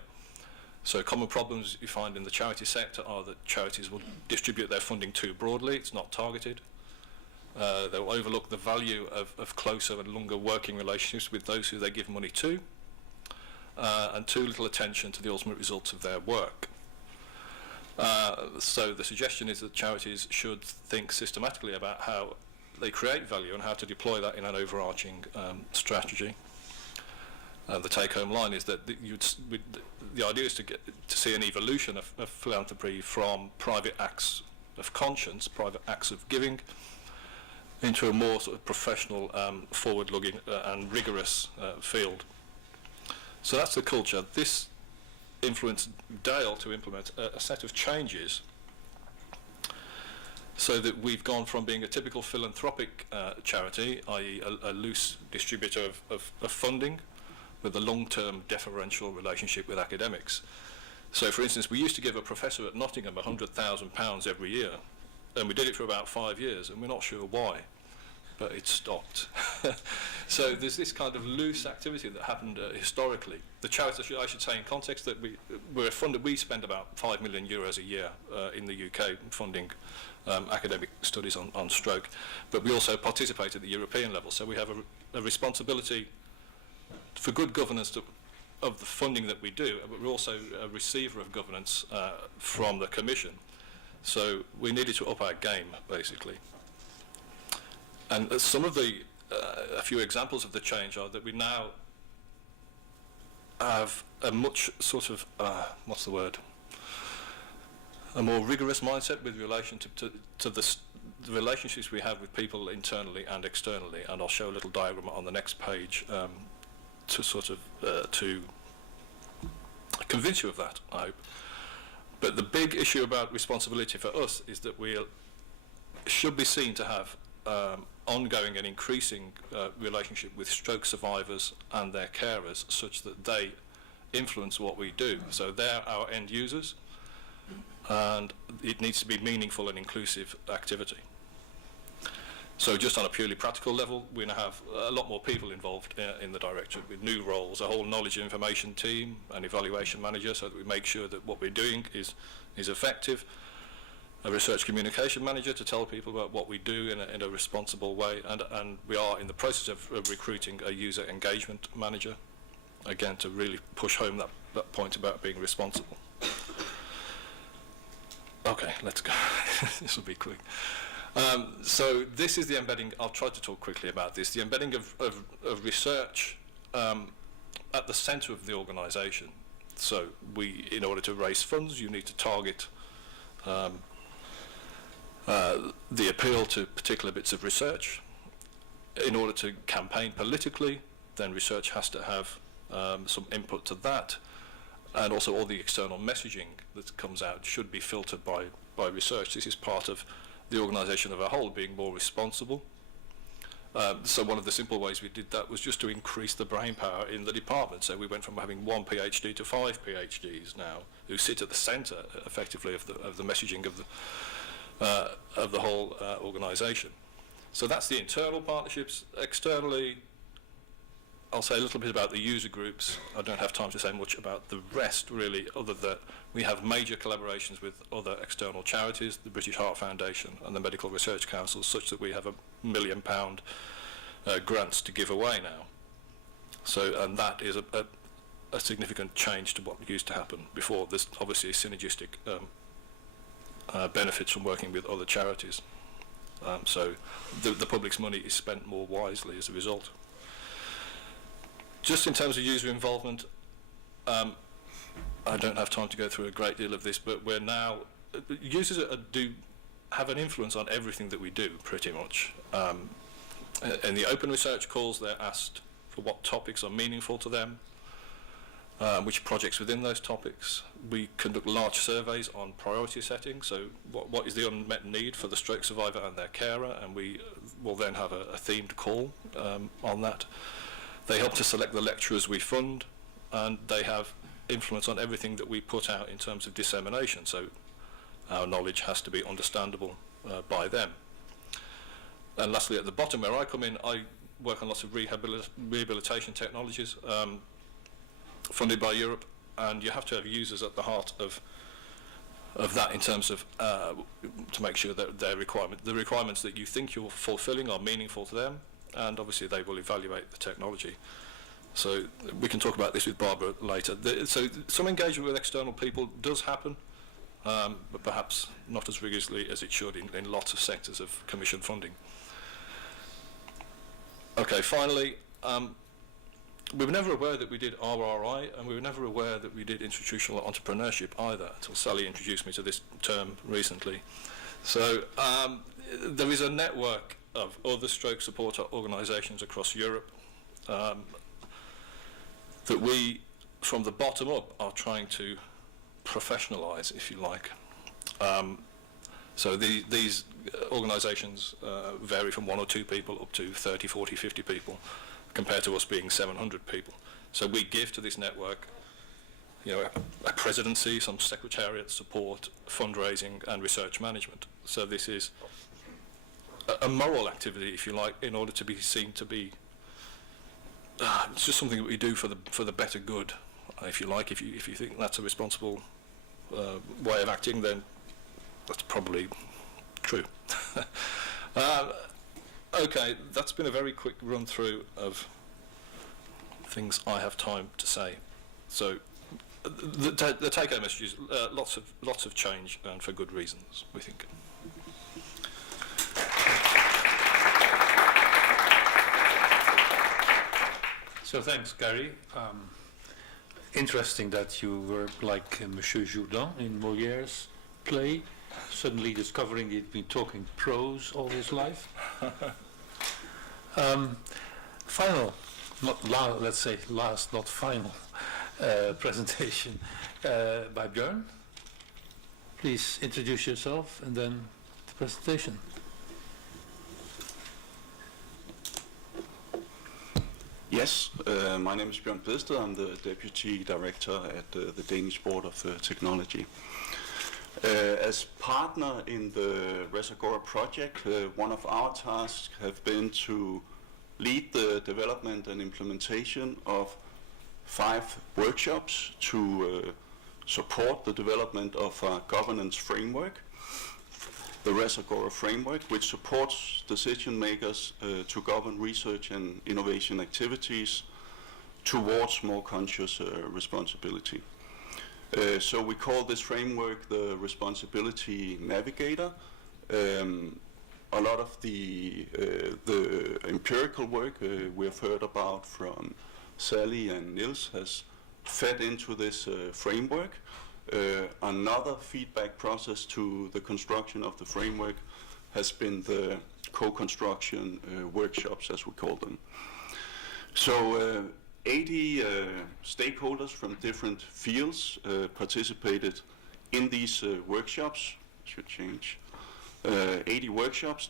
So common problems you find in the charity sector are that charities will distribute their funding too broadly, it's not targeted. They will overlook the value of closer and longer working relationships with those who they give money to, and too little attention to the ultimate results of their work. So the suggestion is that charities should think systematically about how they create value and how to deploy that in an overarching strategy. The take-home line is that the idea is to see an evolution of philanthropy from private acts of conscience, private acts of giving, into a more sort of professional, forward-looking and rigorous field. So that's the culture. This influenced Dale to implement a set of changes so that we've gone from being a typical philanthropic charity, i.e. a loose distributor of funding, with a long-term deferential relationship with academics. So for instance, we used to give a professor at Nottingham £100,000 every year, and we did it for about 5 years, and we're not sure why, but it stopped. So there's this kind of loose activity that happened historically. The charity, I should say in context, that we spend about €5 million a year in the UK funding academic studies on stroke, but we also participate at the European level, so we have a responsibility for good governance to of the funding that we do, but we're also a receiver of governance from the Commission. So we needed to up our game, basically. And some of the, a few examples of the change are that we now have a much sort of, what's the word? A more rigorous mindset with relation to the relationships we have with people internally and externally, and I'll show a little diagram on the next page to sort of to convince you of that, I hope. But the big issue about responsibility for us is that we should be seen to have ongoing and increasing relationship with stroke survivors and their carers, such that they influence what we do. So they're our end users, and it needs to be meaningful and inclusive activity. So just on a purely practical level, we now have a lot more people involved in the Directorate with new roles, a whole knowledge and information team, an evaluation manager, so that we make sure that what we're doing is effective, a research communication manager to tell people about what we do in a responsible way, and we are in the process of recruiting a user engagement manager, again to really push home that point about being responsible. Okay, let's go. This will be quick. So this is the embedding. I'll try to talk quickly about this. The embedding of research at the centre of the organisation. So in order to raise funds, you need to target the appeal to particular bits of research. In order to campaign politically, then research has to have some input to that. And also all the external messaging that comes out should be filtered by research. This is part of the organisation of a whole being more responsible. So one of the simple ways we did that was just to increase the brain power in the department. So we went from having 1 PhD to 5 PhDs now, who sit at the centre, effectively, of the messaging of the whole organisation. So that's the internal partnerships. Externally, I'll say a little bit about the user groups. I don't have time to say much about the rest, really, other than we have major collaborations with other external charities, the British Heart Foundation and the Medical Research Council, such that we have £1 million grants to give away now. So, and that is a significant change to what used to happen before. There's obviously synergistic benefits from working with other charities. So the public's money is spent more wisely as a result. Just in terms of user involvement, I don't have time to go through a great deal of this, but we're now, users do have an influence on everything that we do, pretty much. In the open research calls, they're asked for what topics are meaningful to them, which projects within those topics. We conduct large surveys on priority setting, so what is the unmet need for the stroke survivor and their carer, and we will then have a themed call on that. They help to select the lecturers we fund, and they have influence on everything that we put out in terms of dissemination, so our knowledge has to be understandable by them. And lastly, at the bottom where I come in, I work on lots of rehabilitation technologies funded by Europe, and you have to have users at the heart of that in terms of to make sure that the requirements that you think you're fulfilling are meaningful to them, and obviously they will evaluate the technology. So we can talk about this with Barbara later. So some engagement with external people does happen, but perhaps not as rigorously as it should in lots of sectors of Commission funding. Okay, finally, we were never aware that we did RRI, and we were never aware that we did institutional entrepreneurship either, until Sally introduced me to this term recently. So there is a network of other stroke support organisations across Europe that we, from the bottom up, are trying to professionalise, if you like. So these organisations vary from 1 or 2 people up to 30, 40, 50 people, compared to us being 700 people. So we give to this network, a presidency, some secretariat support, fundraising and research management. So this is a moral activity, if you like, in order to be seen to be, it's just something that we do for the better good, if you like. If you think that's a responsible way of acting, then that's probably true. Okay, that's been a very quick run through of things I have time to say. So the take-home message is lots of change, and for good reasons, we think. So thanks, Gary. Interesting that you were like Monsieur Jourdan in Molière's play, suddenly discovering he'd been talking prose all his life. Final, let's say last, not final, presentation by Bjørn. Please introduce yourself and then the presentation. Yes, my name is Bjørn Bedsted. I'm the Deputy Director at the Danish Board of Technology. As partner in the Randles project, one of our tasks have been to lead the development and implementation of 5 workshops to support the development of a governance framework, the Randles framework, which supports decision makers to govern research and innovation activities towards more conscious responsibility. So we call this framework the Responsibility Navigator. A lot of the empirical work we have heard about from Sally and Niels has fed into this framework. Another feedback process to the construction of the framework has been the co-construction workshops, as we call them. So 80 stakeholders from different fields participated in these workshops. Should change. 80 workshops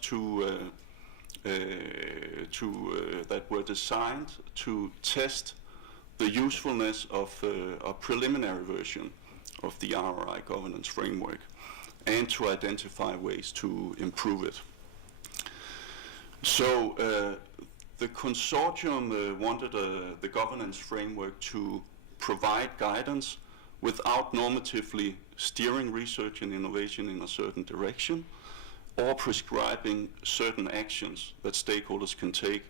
that were designed to test the usefulness of a preliminary version of the RRI governance framework and to identify ways to improve it. So the consortium wanted the governance framework to provide guidance without normatively steering research and innovation in a certain direction or prescribing certain actions that stakeholders can take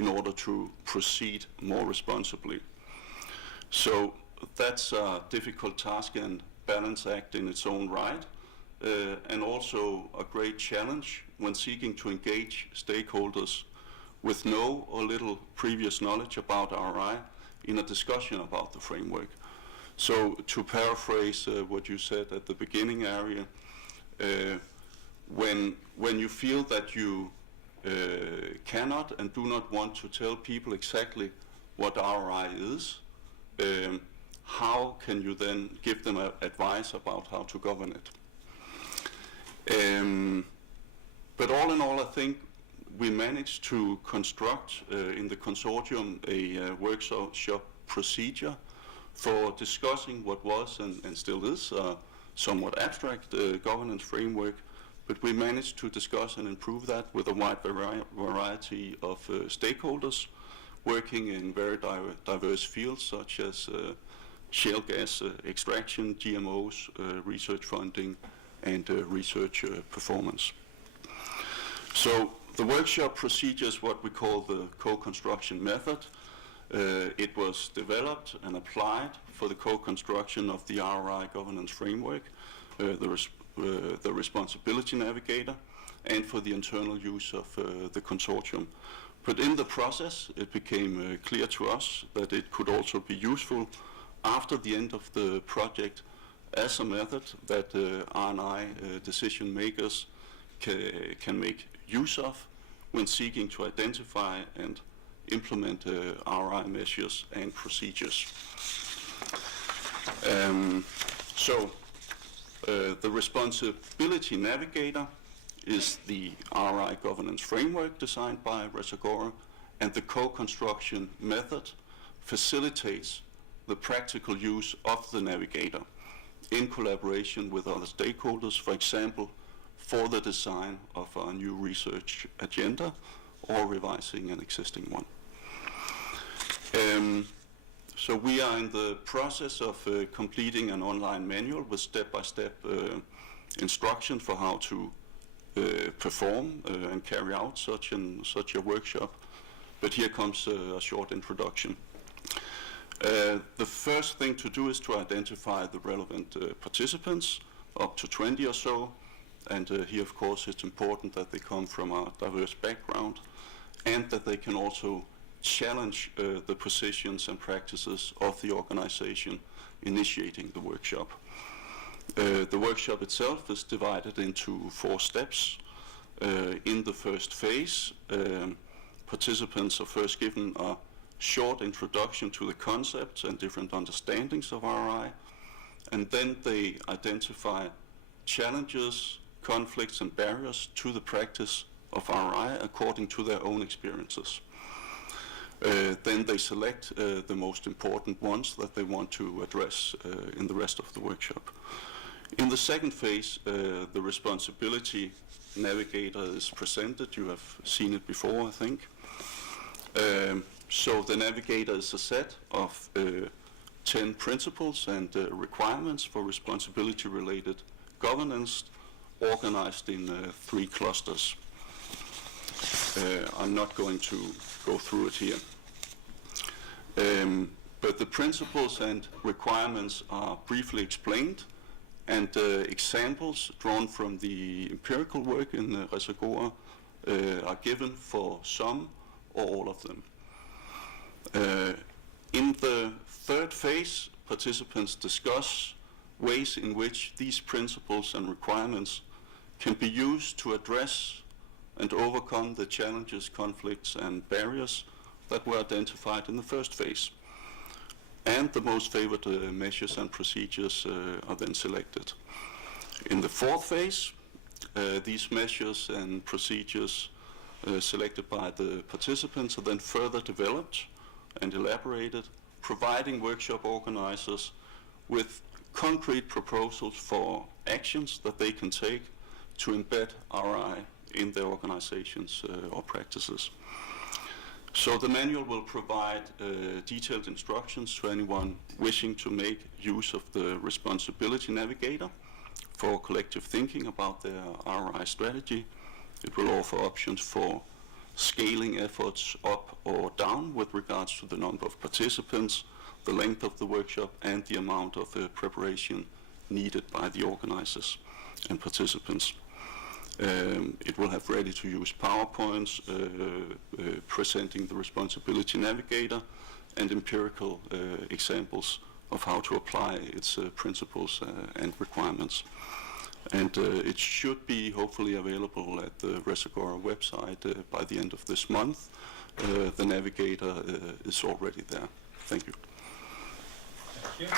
in order to proceed more responsibly. So that's a difficult task and balance act in its own right, and also a great challenge when seeking to engage stakeholders with no or little previous knowledge about RRI in a discussion about the framework. So to paraphrase what you said at the beginning, Arie, when you feel that you cannot and do not want to tell people exactly what RRI is, how can you then give them advice about how to govern it? But all in all, I think we managed to construct in the consortium a workshop procedure for discussing what was and still is a somewhat abstract governance framework, but we managed to discuss and improve that with a wide variety of stakeholders working in very diverse fields such as shale gas extraction, GMOs, research funding, and research performance. So the workshop procedure is what we call the co-construction method. It was developed and applied for the co-construction of the RRI governance framework, the responsibility navigator, and for the internal use of the consortium. But in the process, it became clear to us that it could also be useful after the end of the project as a method that R&I decision makers can make use of when seeking to identify and implement RRI measures and procedures. The Responsibility Navigator is the RRI governance framework designed by Randles, and the co-construction method facilitates the practical use of the navigator in collaboration with other stakeholders, for example, for the design of a new research agenda or revising an existing one. So we are in the process of completing an online manual with step-by-step instruction for how to perform and carry out such a workshop. But here comes a short introduction. The first thing to do is to identify the relevant participants, up to 20 or so, and here of course it's important that they come from a diverse background and that they can also challenge the positions and practices of the organization initiating the workshop. The workshop itself is divided into 4 steps. In the first phase, participants are first given a short introduction to the concepts and different understandings of RRI, and then they identify challenges, conflicts and barriers to the practice of RRI according to their own experiences. Then they select the most important ones that they want to address in the rest of the workshop. In the second phase, the responsibility navigator is presented. You have seen it before, I think. So the navigator is a set of 10 principles and requirements for responsibility-related governance organized in 3 clusters. I'm not going to go through it here. But the principles and requirements are briefly explained, and examples drawn from the empirical work in Randles are given for some or all of them. In the third phase, participants discuss ways in which these principles and requirements can be used to address and overcome the challenges, conflicts and barriers that were identified in the first phase. And the most favored measures and procedures are then selected. In the fourth phase, these measures and procedures selected by the participants are then further developed and elaborated, providing workshop organizers with concrete proposals for actions that they can take to embed RRI in their organizations or practices. So the manual will provide detailed instructions to anyone wishing to make use of the responsibility navigator for collective thinking about their RRI strategy. It will offer options for scaling efforts up or down with regards to the number of participants, the length of the workshop, and the amount of preparation needed by the organizers and participants. It will have ready-to-use PowerPoints presenting the responsibility navigator and empirical examples of how to apply its principles and requirements. And it should be hopefully available at the Randles website by the end of this month. The navigator is already there. Thank you. Thank you.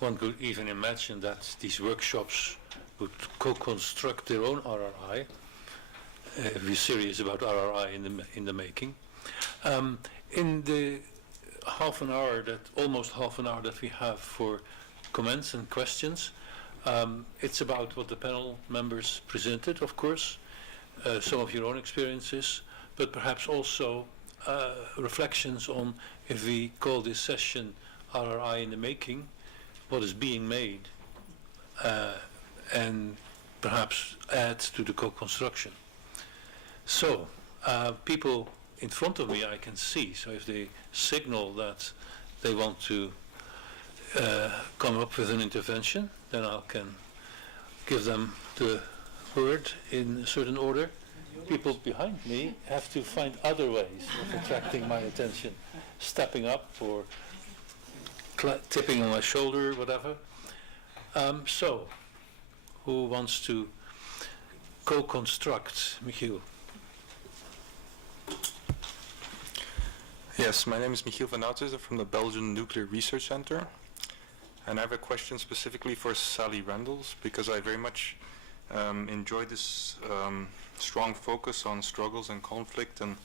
One could even imagine that these workshops would co-construct their own RRI, if we're serious about RRI in the making. In the almost half an hour that we have for comments and questions, it's about what the panel members presented, of course, some of your own experiences, but perhaps also reflections on, if we call this session RRI in the making, what is being made, and perhaps add to the co-construction. So, people in front of me I can see, so if they signal that they want to come up with an intervention, then I can give them the word in a certain order. People behind me have to find other ways of attracting my attention, stepping up or tipping on my shoulder, whatever. So, who wants to co-construct? Michiel. Yes, my name is Michiel van Oudhuizen from the Belgian Nuclear Research Center. And I have a question specifically for Sally Randles, because I very much enjoyed this strong focus on struggles and conflict and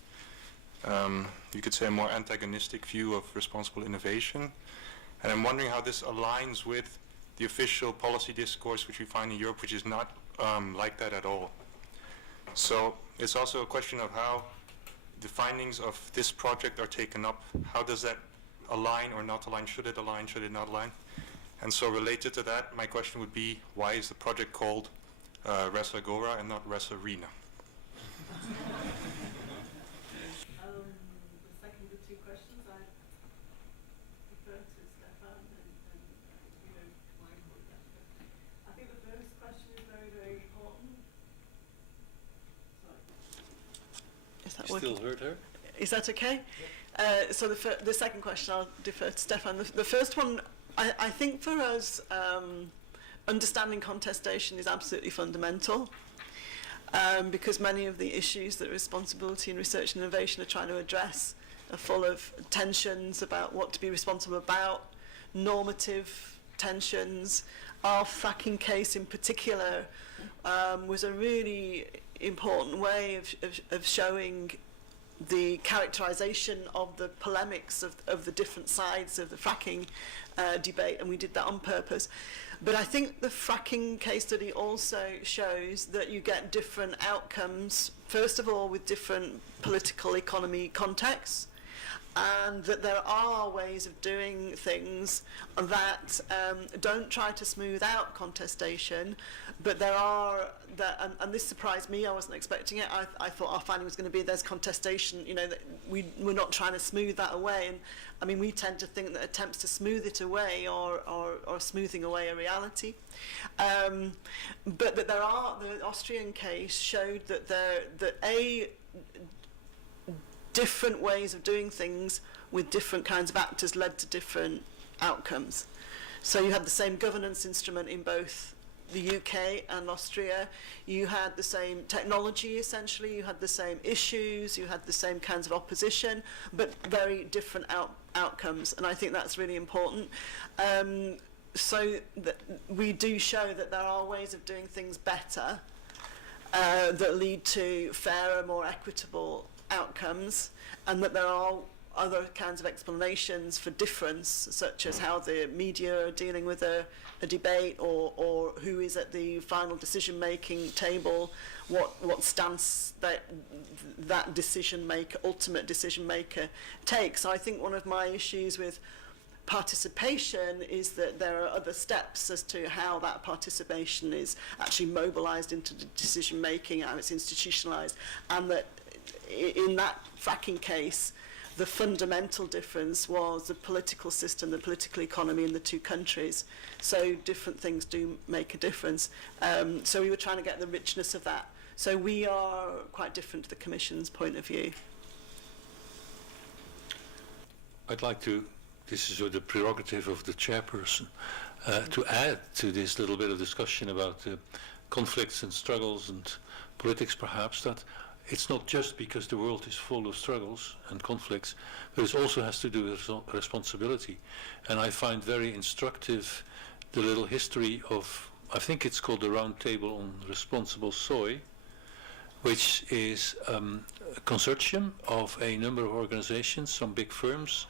you could say a more antagonistic view of responsible innovation. And I'm wondering how this aligns with the official policy discourse which we find in Europe, which is not like that at all. So it's also a question of how the findings of this project are taken up. How does that align or not align? Should it align? Should it not align? And so related to that, my question would be, why is the project called Randles and not Randles? not We working. still heard her? Is that okay? So the second question, I'll defer to Stefan. The first one, I think for us, understanding contestation is absolutely fundamental, because many of the issues that responsibility in research and innovation are trying to address are full of tensions about what to be responsible about, normative tensions. Our fracking case in particular was a really important way of showing the characterization of the polemics of the different sides of the fracking debate, and we did that on purpose. But I think the fracking case study also shows that you get different outcomes, first of all with different political economy contexts, and that there are ways of doing things that don't try to smooth out contestation, but there are, and this surprised me, I wasn't expecting it. I thought our finding was going to be there's contestation, you know, that we're not trying to smooth that away. And I mean, we tend to think that attempts to smooth it away are smoothing away a reality. But that there are, the Austrian case showed that different ways of doing things with different kinds of actors led to different outcomes. So you had the same governance instrument in both the UK and Austria. You had the same technology, essentially. You had the same issues. You had the same kinds of opposition, but very different outcomes. And I think that's really important. So that we do show that there are ways of doing things better that lead to fairer, more equitable outcomes, and that there are other kinds of explanations for difference, such as how the media are dealing with a debate, or who is at the final decision-making table, what stance that decision maker, ultimate decision maker, takes. So I think one of my issues with participation is that there are other steps as to how that participation is actually mobilized into the decision making, how it's institutionalized, and that in that fracking case, the fundamental difference was the political system, the political economy in the two countries. So different things do make a difference. So we were trying to get the richness of that. So we are quite different to the Commission's point of view. I'd like to, this is the prerogative of the chairperson, to add to this little bit of discussion about conflicts and struggles and politics, perhaps, that it's not just because the world is full of struggles and conflicts, but it also has to do with responsibility. And I find very instructive the little history of, I think it's called the Round Table on Responsible Soy, which is a consortium of a number of organizations, some big firms,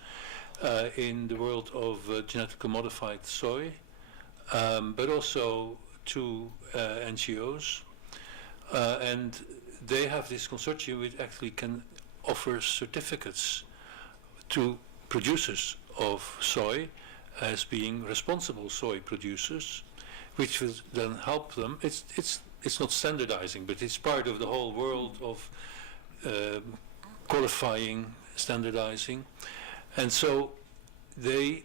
in the world of genetically modified soy, but also two NGOs. And they have this consortium which actually can offer certificates to producers of soy as being responsible soy producers, which will then help them. It's not standardizing, but it's part of the whole world of qualifying, standardizing. And so they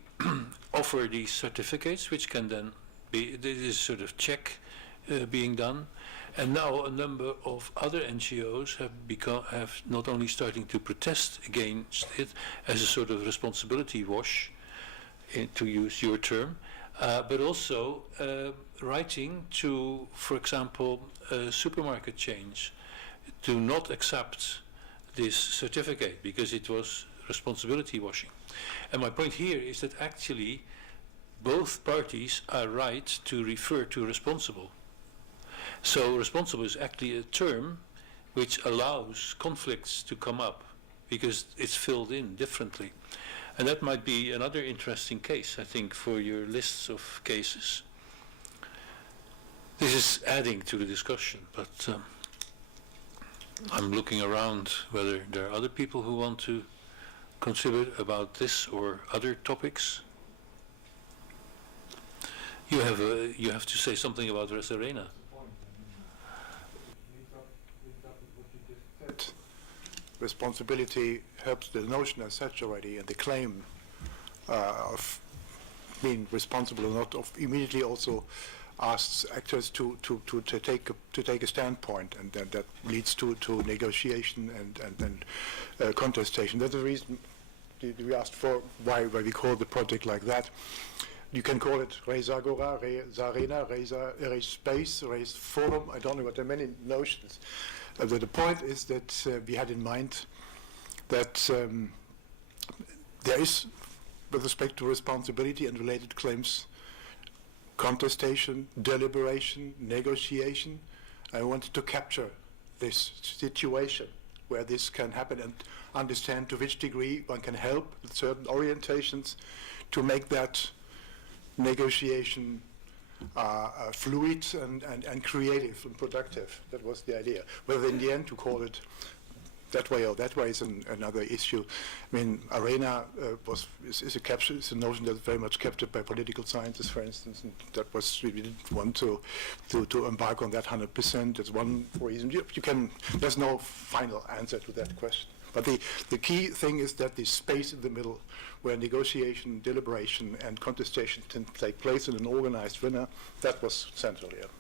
offer these certificates, which can then be, this is sort of check being done. And now a number of other NGOs have not only starting to protest against it as a sort of responsibility wash, to use your term, but also writing to, for example, supermarket chains to not accept this certificate because it was responsibility washing. And my point here is that actually both parties are right to refer to responsible. So responsible is actually a term which allows conflicts to come up because it's filled in differently. And that might be another interesting case, I think, for your lists of cases. This is adding to the discussion, but I'm looking around whether there are other people who want to contribute about this or other topics. You have to say something about Res Arena. Responsibility helps the notion as such already, and the claim of being responsible or not of immediately also asks actors to take a standpoint, and that leads to negotiation and contestation. That's the reason we asked for why we call the project like that. You can call it Raise Agora, Raise Arena, Raise Space, Raise Forum. I don't know, but there are many notions. The point is that we had in mind that there is, with respect to responsibility and related claims, contestation, deliberation, negotiation. I wanted to capture this situation where this can happen and understand to which degree one can help with certain orientations to make that negotiation fluid and creative and productive. That was the idea. Whether in the end to call it that way or that way is another issue. I mean, arena is a notion that's very much captured by political scientists, for instance, and that was, we didn't want to embark on that 100%. That's one reason. There's no final answer to that question. But the key thing is that the space in the middle where negotiation, deliberation, and contestation can take place in an organized manner, that was central here.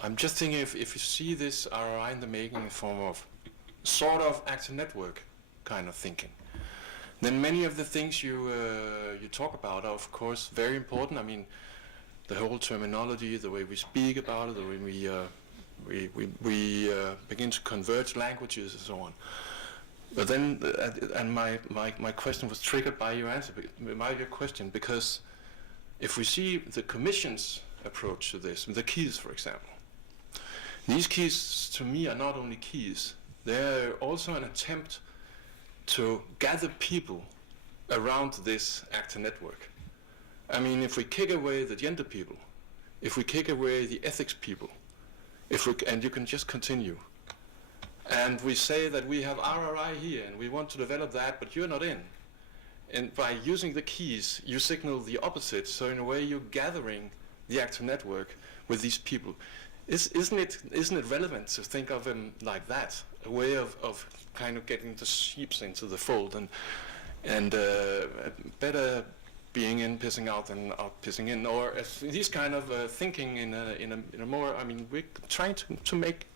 I'm just thinking if you see this RRI in the making in form of sort of active network kind of thinking, then many of the things you talk about are of course very important. I mean, the whole terminology, the way we speak about it, the way we begin to converge languages and so on. But then, and my question was triggered by your answer, by your question, because if we see the Commission's approach to this, the keys, for example, these keys to me are not only keys, they're also an attempt to gather people around this actor network. I mean, if we kick away the gender people, if we kick away the ethics people, and you can just continue, and we say that we have RRI here and we want to develop that, but you're not in. And by using the keys, you signal the opposite. So in a way, you're gathering the actor network with these people. Isn't it relevant to think of them like that? A way of kind of getting the sheep into the fold and better being in, pissing out than out pissing in, or these kind of thinking in a more. I mean, we're trying to make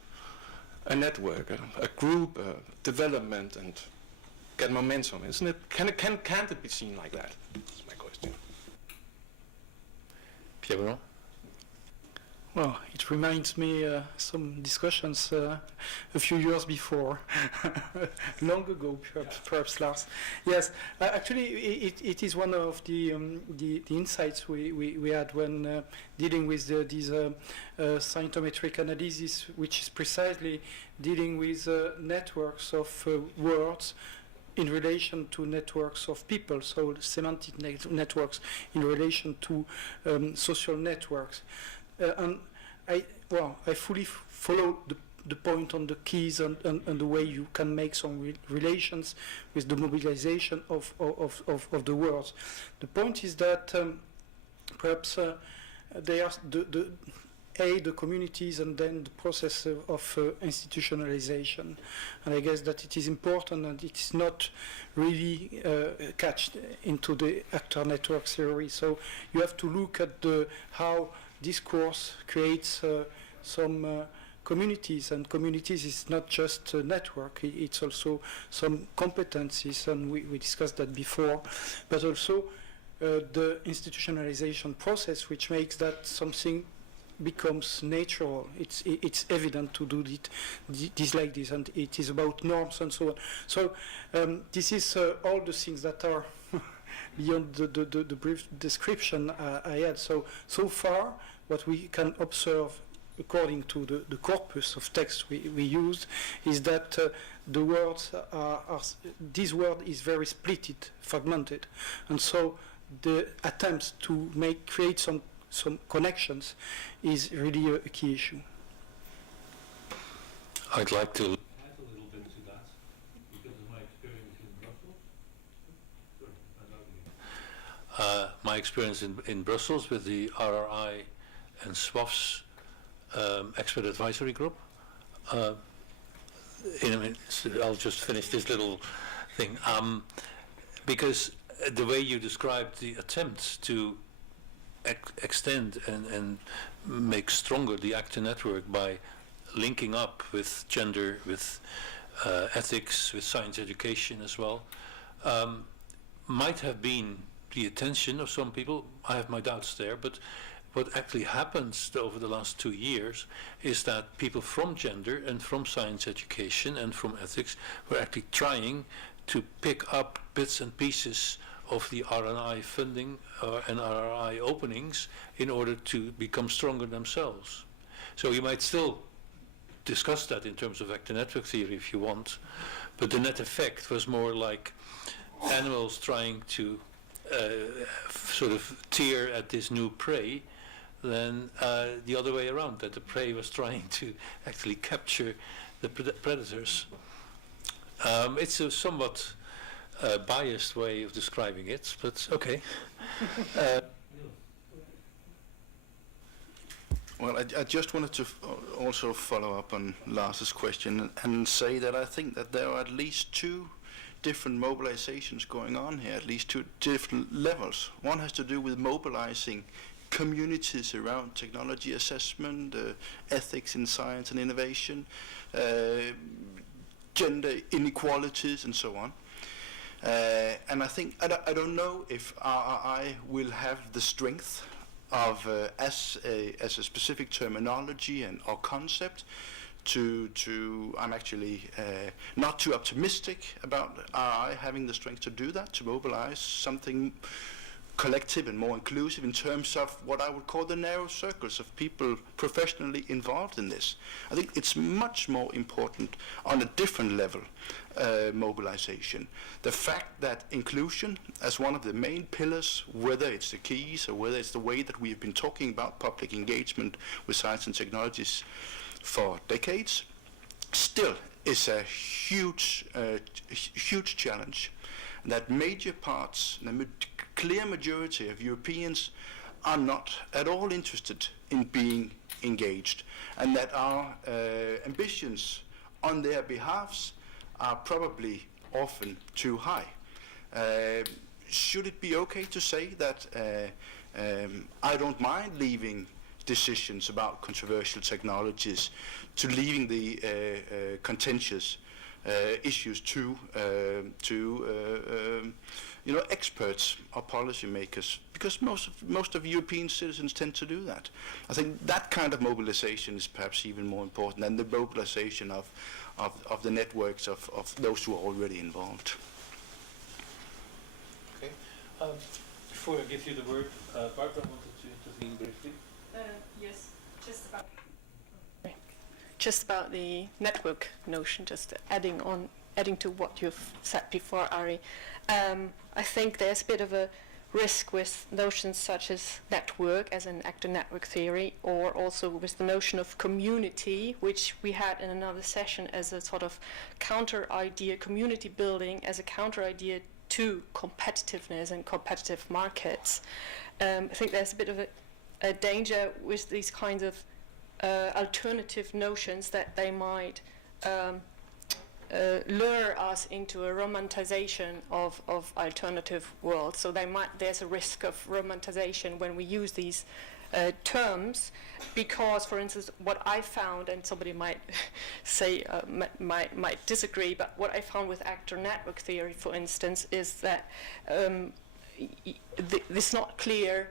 a network, a group, development, and get momentum. Isn't it? Can't it be seen like that? That's my question. Pierre-Benoit? Well, it reminds me some discussions a few years before, long ago, perhaps Lars. Yes, actually, it is one of the insights we had when dealing with these scientometric analysis, which is precisely dealing with networks of words in relation to networks of people, so semantic networks in relation to social networks. And I fully follow the point on the keys and the way you can make some relations with the mobilization of the words. The point is that perhaps they are the communities and then the process of institutionalization. And I guess that it is important and it is not really catched into the actor network theory. So you have to look at how discourse creates some communities, and communities is not just a network, it's also some competencies, and we discussed that before, but also the institutionalization process, which makes that something becomes natural. It's evident to do this like this, and it is about norms and so on. So this is all the things that are beyond the brief description I had. So far, what we can observe, according to the corpus of text we used, is that the words this word is very splitted, fragmented, and so the attempts to create some connections is really a key issue. I'd like to add a little bit to that because of my experience in Brussels. my experience in Brussels with the RRI and SWAF's expert advisory group. In a minute, so I'll just finish this little thing. Because the way you described the attempts to extend and make stronger the actor network by linking up with gender, with ethics, with science education as well, might have been the attention of some people. I have my doubts there, but what actually happens over the last 2 years is that people from gender and from science education and from ethics were actually trying to pick up bits and pieces of the RRI funding and RRI openings in order to become stronger themselves. So you might still discuss that in terms of actor network theory if you want, but the net effect was more like animals trying to sort of tear at this new prey than the other way around, that the prey was trying to actually capture the predators. It's a somewhat biased way of describing it, but okay. Well, I just wanted to also follow up on Lars's question and say that I think that there are at least two different mobilizations going on here, at least two different levels. One has to do with mobilizing communities around technology assessment, ethics in science and innovation, gender inequalities and so on. And I think, I don't know if RRI will have the strength of, as a specific terminology and or concept, I'm actually not too optimistic about RRI having the strength to do that, to mobilize something collective and more inclusive in terms of what I would call the narrow circles of people professionally involved in this. I think it's much more important on a different level, mobilization. The fact that inclusion as one of the main pillars, whether it's the keys or whether it's the way that we have been talking about public engagement with science and technologies for decades, still is a huge challenge. That major parts, the clear majority of Europeans are not at all interested in being engaged, and that our ambitions on their behalves are probably often too high. Should it be okay to say that I don't mind leaving decisions about controversial technologies to leaving the contentious issues to experts or policymakers, because most of European citizens tend to do that. I think that kind of mobilization is perhaps even more important than the mobilization of the networks of those who are already involved. Okay. Before I give you the word, Barbara wanted to intervene briefly. Yes, just about the network notion, just adding to what you've said before, Arie. I think there's a bit of a risk with notions such as network as an actor network theory, or also with the notion of community, which we had in another session as a sort of counter idea, community building as a counter idea to competitiveness and competitive markets. I think there's a bit of a danger with these kinds of alternative notions that they might lure us into a romanticization of alternative worlds. So there's a risk of romanticization when we use these terms, because, for instance, what I found, and somebody might say might disagree, but what I found with actor network theory, for instance, is that it's not clear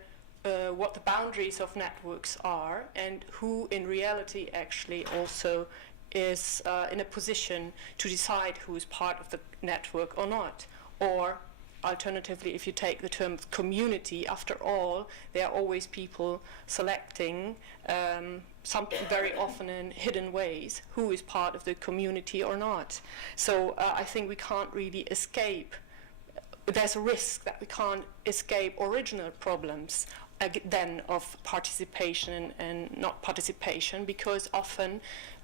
what the boundaries of networks are and who in reality actually also is in a position to decide who is part of the network or not. Or alternatively, if you take the term community, after all, there are always people selecting, very often in hidden ways, who is part of the community or not. So I think we can't really escape. There's a risk that we can't escape original problems then of participation and not participation, because often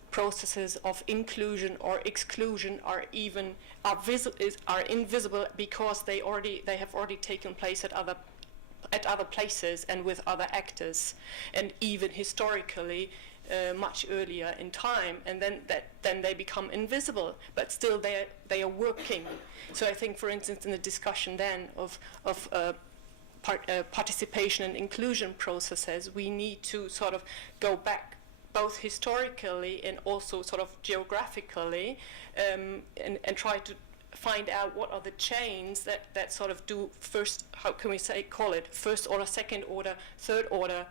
processes of inclusion or exclusion are invisible because they have already taken place at other at other places and with other actors, and even historically much earlier in time, and then they become invisible, but still they are working. So I think, for instance, in the discussion then of participation and inclusion processes, we need to sort of go back both historically and also sort of geographically, and try to find out what are the chains that sort of do first, how can we call it, first order, second order, third order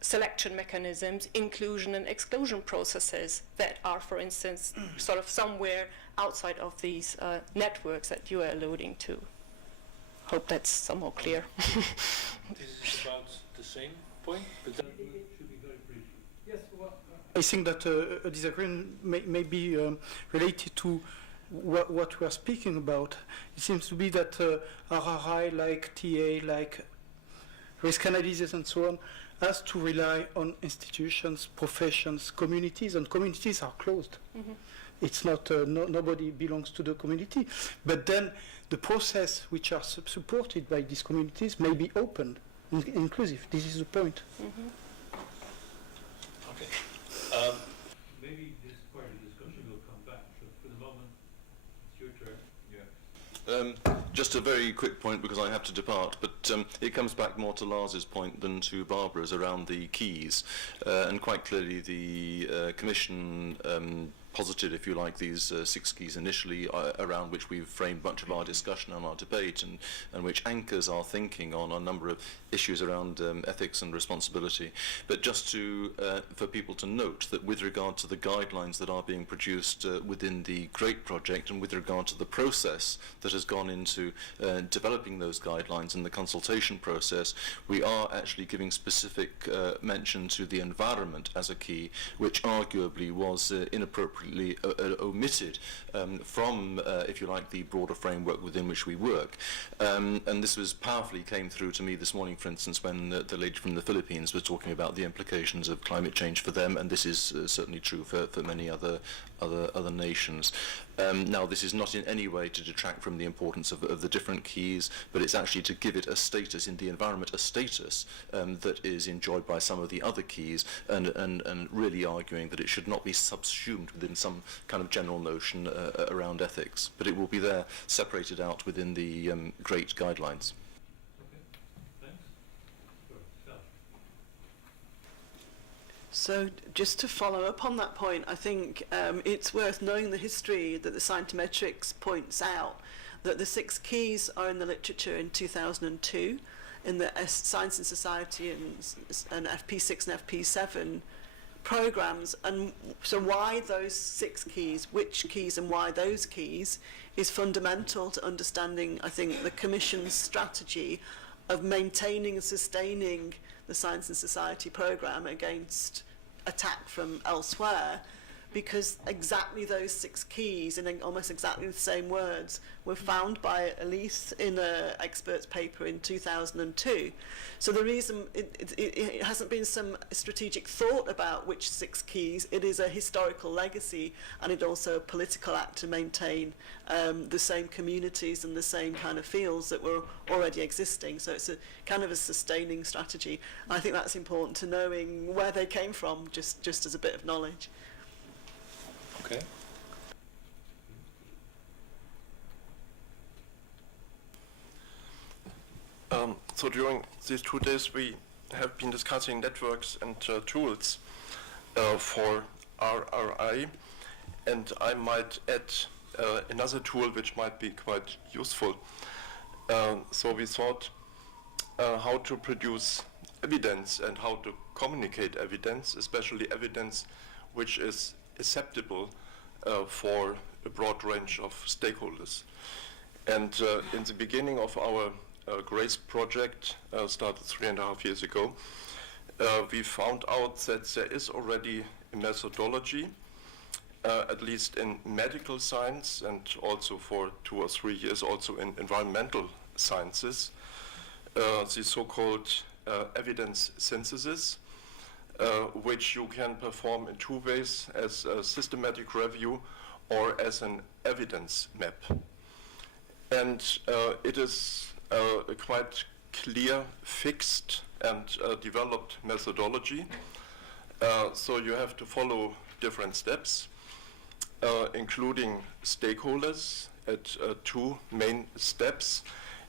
selection mechanisms, inclusion and exclusion processes that are, for instance, sort of somewhere outside of these networks that you are alluding to. Hope that's somewhat clear. This is about the same point, but then Should be very brief. Yes, well, I think that a disagreement may be related to what we are speaking about. It seems to be that RRI, like TA, like risk analysis and so on, has to rely on institutions, professions, communities, and communities are closed. Mm-hmm. It's not, nobody belongs to the community, but then the process which are supported by these communities may be open, inclusive. This is the point. Mm-hmm. okay. maybe this part of the discussion will come back, but for the moment, it's your turn. Just a very quick point because I have to depart, but it comes back more to Lars's point than to Barbara's around the keys, and quite clearly the Commission posited, if you like, these 6 keys initially around which we've framed much of our discussion and our debate, and which anchors our thinking on a number of issues around ethics and responsibility. But just to for people to note that with regard to the guidelines that are being produced within the GREAT project, and with regard to the process that has gone into developing those guidelines and the consultation process, we are actually giving specific mention to the environment as a key, which arguably was inappropriately omitted from, if you like, the broader framework within which we work. And this was powerfully came through to me this morning, for instance, when the lady from the Philippines was talking about the implications of climate change for them, and this is certainly true for many other nations. Now, this is not in any way to detract from the importance of the different keys, but it's actually to give it a status in the environment, a status that is enjoyed by some of the other keys, and really arguing that it should not be subsumed within some kind of general notion around ethics, but it will be there separated out within the GREAT guidelines. Okay, thanks. Sure, Sal. So just to follow up on that point, I think it's worth knowing the history that the Scientometrics points out, that the 6 keys are in the literature in 2002 in the Science and Society and FP6 and FP7 programs. And so why those 6 keys, which keys and why those keys, is fundamental to understanding, I think, the Commission's strategy of maintaining and sustaining the Science and Society programme against attack from elsewhere, because exactly those 6 keys, in almost exactly the same words, were found by Elise in an expert's paper in 2002. So the reason it hasn't been some strategic thought about which 6 keys, it is a historical legacy, and it also a political act to maintain the same communities and the same kind of fields that were already existing. So it's a kind of a sustaining strategy. I think that's important to knowing where they came from, just as a bit of knowledge. Okay. So during these 2 days we have been discussing networks and tools for RRI, and I might add another tool which might be quite useful. So we thought how to produce evidence and how to communicate evidence, especially evidence which is acceptable for a broad range of stakeholders. And in the beginning of our GRACE project, started 3.5 years ago, we found out that there is already a methodology, at least in medical science and also for 2 or 3 years also in environmental sciences, the so-called evidence synthesis, which you can perform in 2 ways, as a systematic review or as an evidence map. And it is a quite clear, fixed, and developed methodology. So you have to follow different steps, including stakeholders at 2 main steps.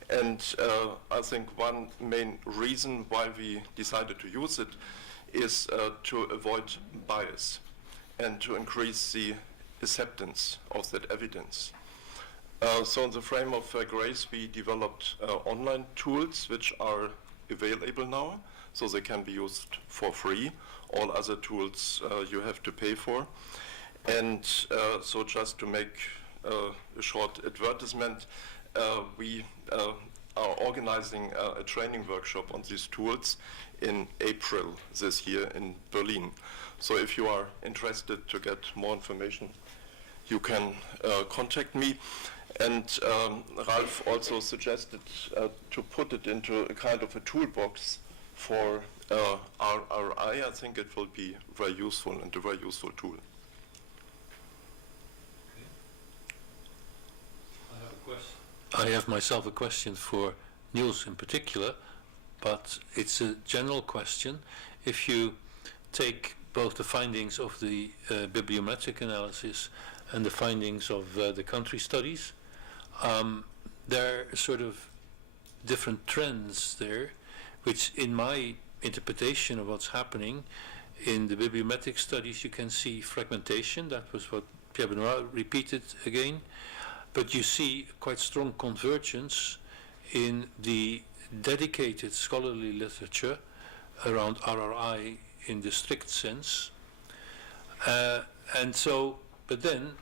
And I think one main reason why we decided to use it is to avoid bias and to increase the acceptance of that evidence. So in the frame of GRACE, we developed online tools which are available now, so they can be used for free. All other tools you have to pay for. And so just to make a short advertisement, we are organizing a training workshop on these tools in April this year in Berlin. So if you are interested to get more information, you can contact me. And Ralph also suggested to put it into a kind of a toolbox for RRI. I think it will be very useful and a very useful tool. I have a question. I have myself a question for Niels in particular, but it's a general question. If you take both the findings of the bibliometric analysis and the findings of the country studies, there are sort of different trends there, which in my interpretation of what's happening in the bibliometric studies, you can see fragmentation. That was what Pierre-Benoit repeated again. But you see quite strong convergence in the dedicated scholarly literature around RRI in the strict sense. And so, but then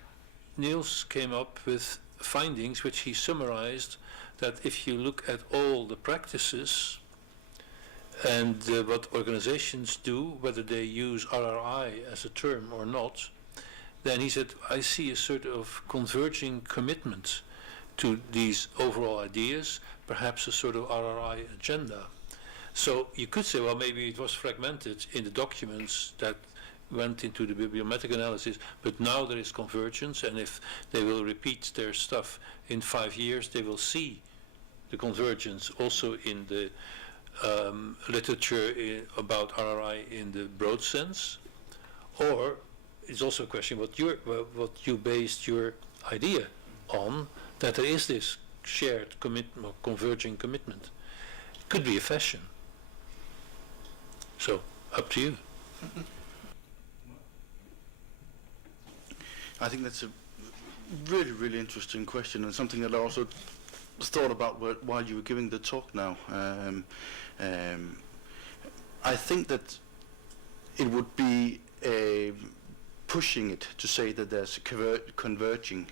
Niels came up with findings which he summarized, that if you look at all the practices and what organizations do, whether they use RRI as a term or not, then he said, I see a sort of converging commitment to these overall ideas, perhaps a sort of RRI agenda. So you could say, well, maybe it was fragmented in the documents that went into the bibliometric analysis, but now there is convergence, and if they will repeat their stuff in 5 years, they will see the convergence also in the literature about RRI in the broad sense. Or it's also a question what you based your idea on, that there is this shared commitment, or converging commitment. It could be a fashion. So, up to you. I think that's a really, really interesting question, and something that I also thought about while you were giving the talk now. I think that it would be pushing it to say that there's a converging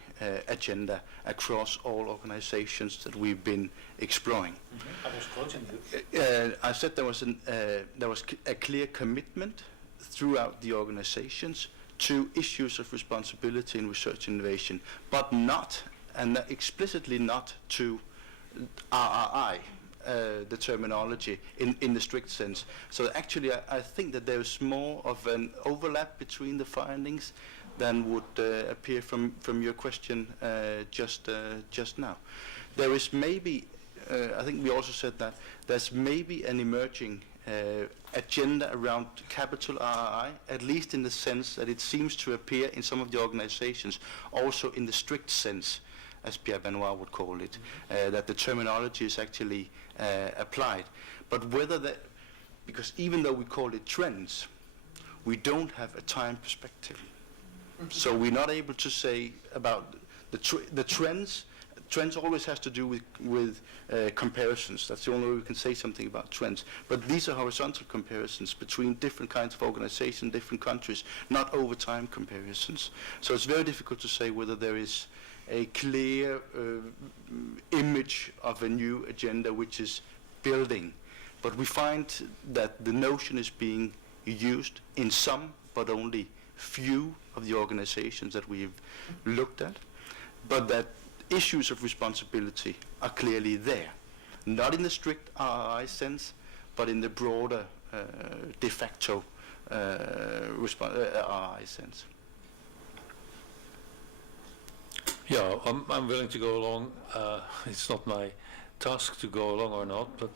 agenda across all organizations that we've been exploring. Mm-hmm. I was quoting you. I said there was a clear commitment throughout the organizations to issues of responsibility in research and innovation, but not, and explicitly not, to RRI, the terminology in the strict sense. So actually I think that there's more of an overlap between the findings than would appear from your question just now. There is maybe, I think we also said that, there's maybe an emerging agenda around capital RRI, at least in the sense that it seems to appear in some of the organizations, also in the strict sense, as Pierre-Benoit would call it, that the terminology is actually applied. But whether that, because even though we call it trends, we don't have a time perspective. So we're not able to say about the trends. Trends always has to do with comparisons. That's the only way we can say something about trends. But these are horizontal comparisons between different kinds of organizations, different countries, not over time comparisons. So it's very difficult to say whether there is a clear image of a new agenda which is building. But we find that the notion is being used in some, but only few of the organizations that we've looked at, but that issues of responsibility are clearly there, not in the strict RRI sense, but in the broader de facto RRI sense. Yeah, I'm willing to go along. It's not my task to go along or not, but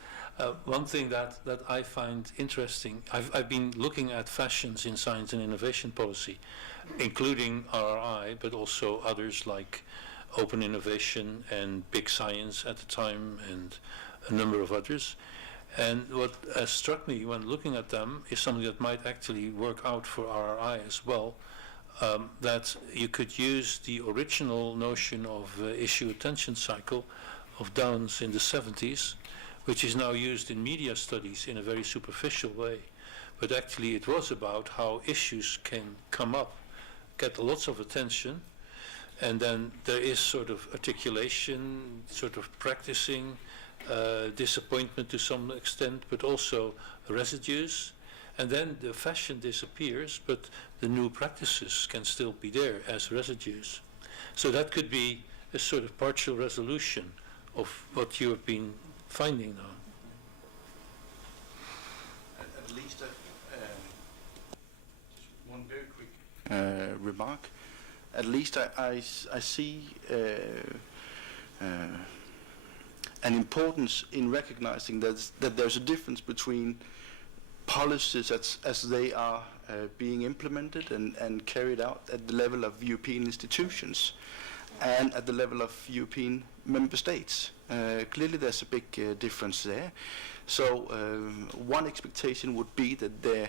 one thing that I find interesting, I've been looking at fashions in science and innovation policy, including RRI, but also others like Open Innovation and Big Science at the time, and a number of others. And what struck me when looking at them is something that might actually work out for RRI as well, that you could use the original notion of issue attention cycle of Downs in the 70s, which is now used in media studies in a very superficial way. But actually it was about how issues can come up, get lots of attention, and then there is sort of articulation, sort of practicing, disappointment to some extent, but also residues. And then the fashion disappears, but the new practices can still be there as residues. So that could be a sort of partial resolution of what you have been finding now. At least just one very quick remark. At least I see an importance in recognizing that there's a difference between policies as they are being implemented and carried out at the level of European institutions and at the level of European member states. Clearly there's a big difference there. So one expectation would be that the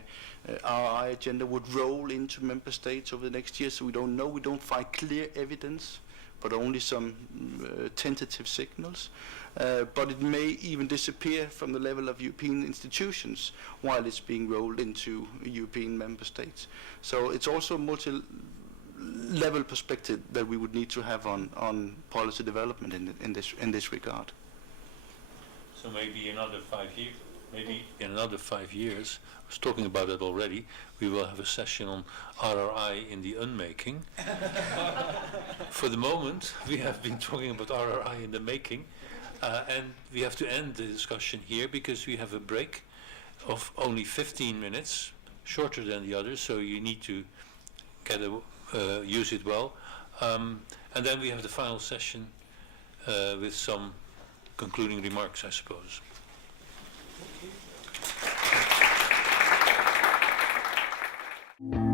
RRI agenda would roll into member states over the next year, so we don't know, we don't find clear evidence, but only some tentative signals. But it may even disappear from the level of European institutions while it's being rolled into European member states. So it's also a multi-level perspective that we would need to have on policy development in this regard. So maybe another 5 years, maybe in another 5 years, I was talking about it already, we will have a session on RRI in the unmaking. For the moment, we have been talking about RRI in the making, and we have to end the discussion here because we have a break of only 15 minutes, shorter than the others, so you need to get use it well. And then we have the final session with some concluding remarks, I suppose. Thank you.